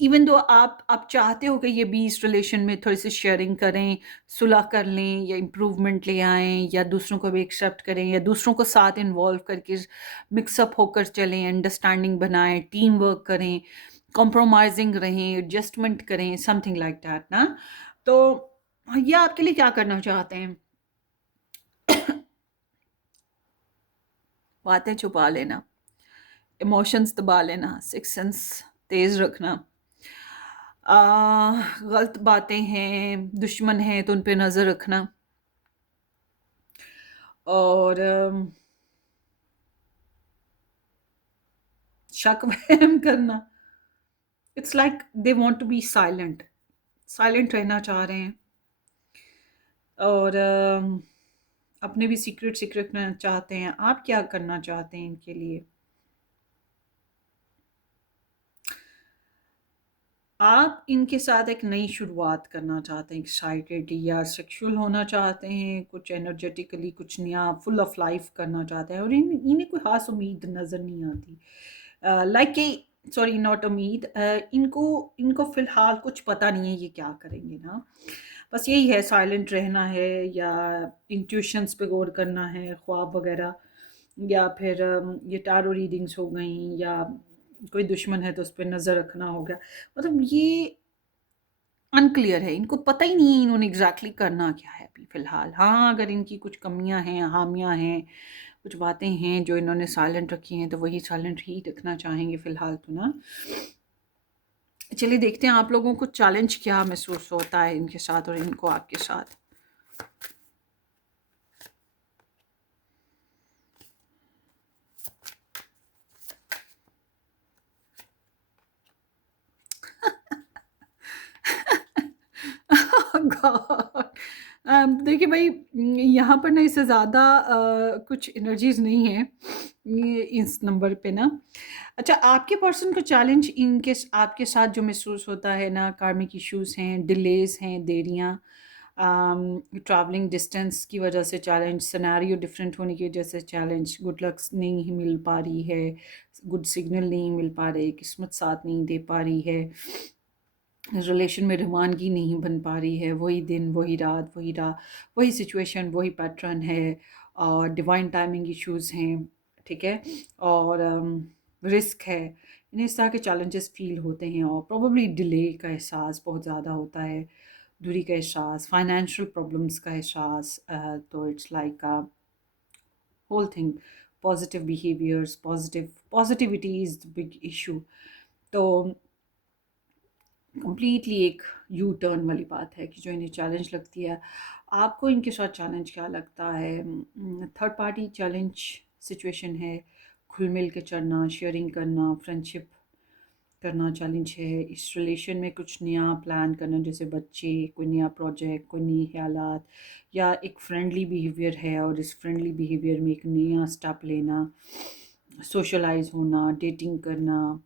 even though आप चाहते हो कि ये भी इस रिलेशन में थोड़ी सी शेयरिंग करें, सुलह कर लें, या इम्प्रूवमेंट ले आएँ, या दूसरों को भी एक्सेप्ट करें, या दूसरों को साथ इन्वॉल्व करके मिक्सअप होकर चलें, अंडरस्टैंडिंग बनाएँ, टीम वर्क करें, कॉम्प्रोमाइज़िंग रहें, एडजस्टमेंट करें, समथिंग लाइक दैट ना। तो ये आपके लिए क्या करना चाहते हैं? बातें छुपा लेना, इमोशंस दबा लेना, सिक्स सेंस तेज़ रखना, गलत बातें हैं, दुश्मन हैं तो उन पे नज़र रखना, और शक वहम करना। It's like they want to be silent, silent रहना चाह रहे हैं, और अपने भी सीक्रेट सीक्रेट रखना चाहते हैं। आप क्या करना चाहते हैं इनके लिए? आप इनके साथ एक नई शुरुआत करना चाहते हैं, एक्साइटेड या सेक्सुअल होना चाहते हैं, कुछ एनर्जेटिकली कुछ नया फुल ऑफ लाइफ करना चाहते हैं, और इन्हें कोई ख़ास उम्मीद नज़र नहीं आती। लाइक कि सॉरी, नॉट उम्मीद, इनको इनको फ़िलहाल कुछ पता नहीं है ये क्या करेंगे ना। बस यही है, साइलेंट रहना है, या इंट्यूशंस पे गौर करना है, ख्वाब वग़ैरह, या फिर ये टैरो रीडिंग्स हो गई, या कोई दुश्मन है तो उस पे नज़र रखना हो गया। मतलब ये अनक्लियर है, इनको पता ही नहीं है इन्होंने एग्ज़ैक्टली करना क्या है अभी फ़िलहाल। हाँ, अगर इनकी कुछ कमियाँ हैं, ख़ामियाँ हैं, कुछ बातें हैं जो इन्होंने साइलेंट रखी हैं, तो वही साइलेंट ही रखना चाहेंगे फ़िलहाल तो ना। चलिए देखते हैं आप लोगों को चैलेंज क्या महसूस होता है इनके साथ और इनको आपके साथ। गॉड! देखिए भाई, यहाँ पर ना इससे ज़्यादा कुछ एनर्जीज़ नहीं है ये इस नंबर पे ना। अच्छा, आपके पर्सन को चैलेंज आपके साथ जो महसूस होता है ना, कार्मिक इश्यूज़ हैं, डिलेज़ हैं, देरियाँ, ट्रैवलिंग डिस्टेंस की वजह से चैलेंज, सिनेरियो डिफरेंट होने की वजह से चैलेंज, गुड लक्स नहीं मिल पा रही है, गुड सिग्नल नहीं मिल पा रहे, किस्मत साथ नहीं दे पा रही है, रिलेशन में रवानगी नहीं बन पा रही है, वही दिन, वही रात, वही सिचुएशन, वही पैटर्न है, और डिवाइन टाइमिंग इश्यूज़ हैं, ठीक है? और रिस्क है। इन्हें इस तरह के चैलेंजेस फ़ील होते हैं, और प्रोबेबली डिले का एहसास बहुत ज़्यादा होता है, दूरी का एहसास, फाइनेंशियल प्रॉब्लम्स का एहसास, तो it's like whole thing, positive behaviours, positivity is the big issue. तो कंप्लीटली एक यू टर्न वाली बात है कि जो इन्हें चैलेंज लगती है। आपको इनके साथ चैलेंज क्या लगता है? थर्ड पार्टी चैलेंज सिचुएशन है, घुल-मिल के चलना, शेयरिंग करना, फ्रेंडशिप करना चैलेंज है, इस रिलेशन में कुछ नया प्लान करना, जैसे बच्चे, कोई नया प्रोजेक्ट, कोई नई ख़्यालात, या एक फ्रेंडली बिहेवियर है और इस फ्रेंडली बिहेवियर में एक नया स्टेप लेना, सोशलाइज़ होना, डेटिंग करना,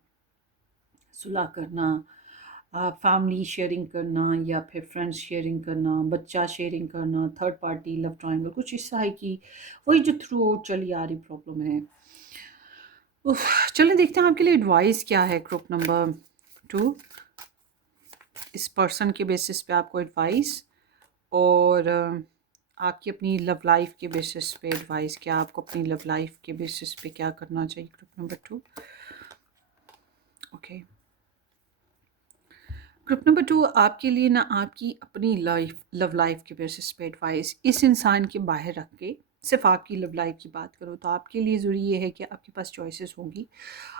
सुलह करना, फैमिली शेयरिंग करना, या फिर फ्रेंड्स शेयरिंग करना, बच्चा शेयरिंग करना, थर्ड पार्टी लव ट्रायंगल, कुछ इस तरह की, वही जो थ्रू आउट चली आ रही प्रॉब्लम है। उफ, चलिए देखते हैं आपके लिए एडवाइस क्या है ग्रुप नंबर 2। इस पर्सन के बेसिस पे आपको एडवाइस, और आपकी अपनी लव लाइफ के बेसिस पे एडवाइस, क्या आपको अपनी लव लाइफ के बेसिस पे क्या करना चाहिए group number 2। Okay, group number 2 आपके लिए ना आपकी अपनी लाइफ लव लाइफ के बेसिस पे एडवाइस, इस इंसान के बाहर रख के सिर्फ आपकी लव लाइफ की बात करो तो आपके लिए ज़रूरी ये है कि आपके पास चॉइसेस होंगी।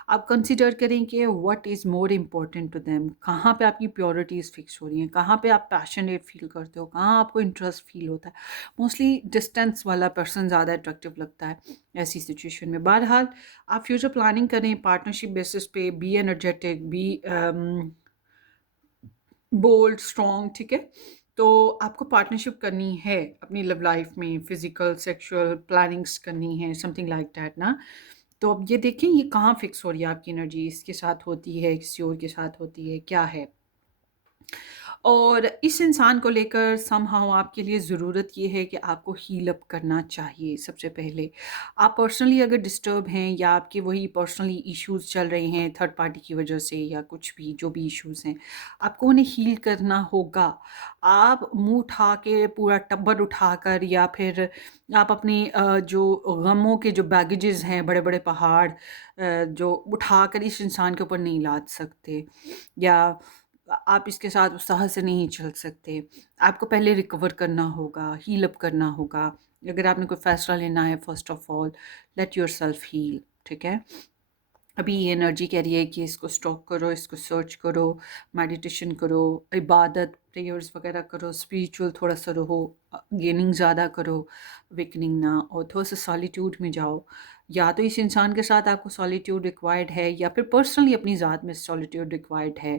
आप कंसिडर करें कि what is more important to them, कहाँ पे आपकी प्योरिटीज़ फिक्स हो रही हैं, कहाँ पे आप पैशनेट फील करते हो, कहाँ आपको इंटरेस्ट फील होता है। मोस्टली डिस्टेंस वाला पर्सन ज़्यादा अट्रैक्टिव लगता है ऐसी सिचुएशन में। बहरहाल आप फ्यूचर प्लानिंग करें पार्टनरशिप बेसिस पे, be energetic, be bold, strong, ठीक है। तो आपको पार्टनरशिप करनी है अपनी लव लाइफ में, फिजिकल सेक्सुअल प्लानिंग्स करनी है, समथिंग लाइक दैट ना। तो अब ये देखें ये कहाँ फिक्स हो रही है आपकी एनर्जी, इसके साथ होती है, किसी और के साथ होती है, क्या है। और इस इंसान को लेकर समहाउ आपके लिए ज़रूरत ये है कि आपको हील अप करना चाहिए सबसे पहले। आप पर्सनली अगर डिस्टर्ब हैं या आपके वही पर्सनली इश्यूज़ चल रहे हैं थर्ड पार्टी की वजह से, या कुछ भी जो भी इश्यूज़ हैं, आपको उन्हें हील करना होगा। आप मुँह उठा के पूरा टब्बर उठाकर, या फिर आप अपने जो गमों के जो बैगेजेस हैं, बड़े-बड़े पहाड़ जो उठाकर इस इंसान के ऊपर नहीं लाद सकते, या आप इसके साथ उत्साह से नहीं चल सकते। आपको पहले रिकवर करना होगा, हील अप करना होगा। अगर आपने कोई फ़ैसला लेना है, first of all let yourself heal, ठीक है? अभी ये एनर्जी कह रही है कि इसको स्टॉप करो, इसको सर्च करो, मेडिटेशन करो, इबादत, प्रेयर्स वगैरह करो, स्पिरिचुअल थोड़ा सा रहो, गेनिंग ज़्यादा करो, अवेकनिंग ना, और थोड़ा सा सॉलिट्यूड में जाओ। या तो इस इंसान के साथ आपको सॉलिट्यूड रिक्वायर्ड है, या फिर पर्सनली अपनी ज़ात में सॉलिट्यूड रिक्वायर्ड है,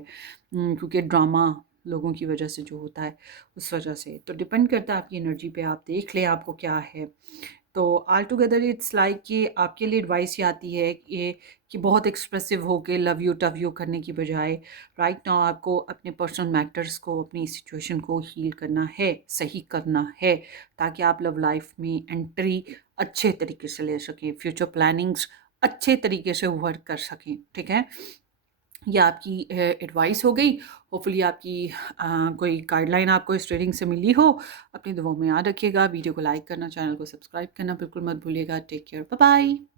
क्योंकि ड्रामा लोगों की वजह से जो होता है उस वजह से। तो डिपेंड करता है आपकी एनर्जी पे, आप देख लें आपको क्या है। तो ऑल टुगेदर इट्स लाइक कि आपके लिए एडवाइस ये आती है कि बहुत एक्सप्रेसिव होके लव यू टव यू करने की बजाय राइट नाउ आपको अपने पर्सनल मैटर्स को, अपनी सिचुएशन को हील करना है, सही करना है, ताकि आप लव लाइफ में एंट्री अच्छे तरीके से ले सकें, फ्यूचर प्लानिंग्स अच्छे तरीके से वर्क कर सकें, ठीक है। ये आपकी एडवाइस हो गई। होपफुली आपकी कोई गाइडलाइन आपको इस ट्रेडिंग से मिली हो। अपनी दुआओं में याद रखिएगा। वीडियो को लाइक करना, चैनल को सब्सक्राइब करना बिल्कुल मत भूलिएगा। Take care, bye bye.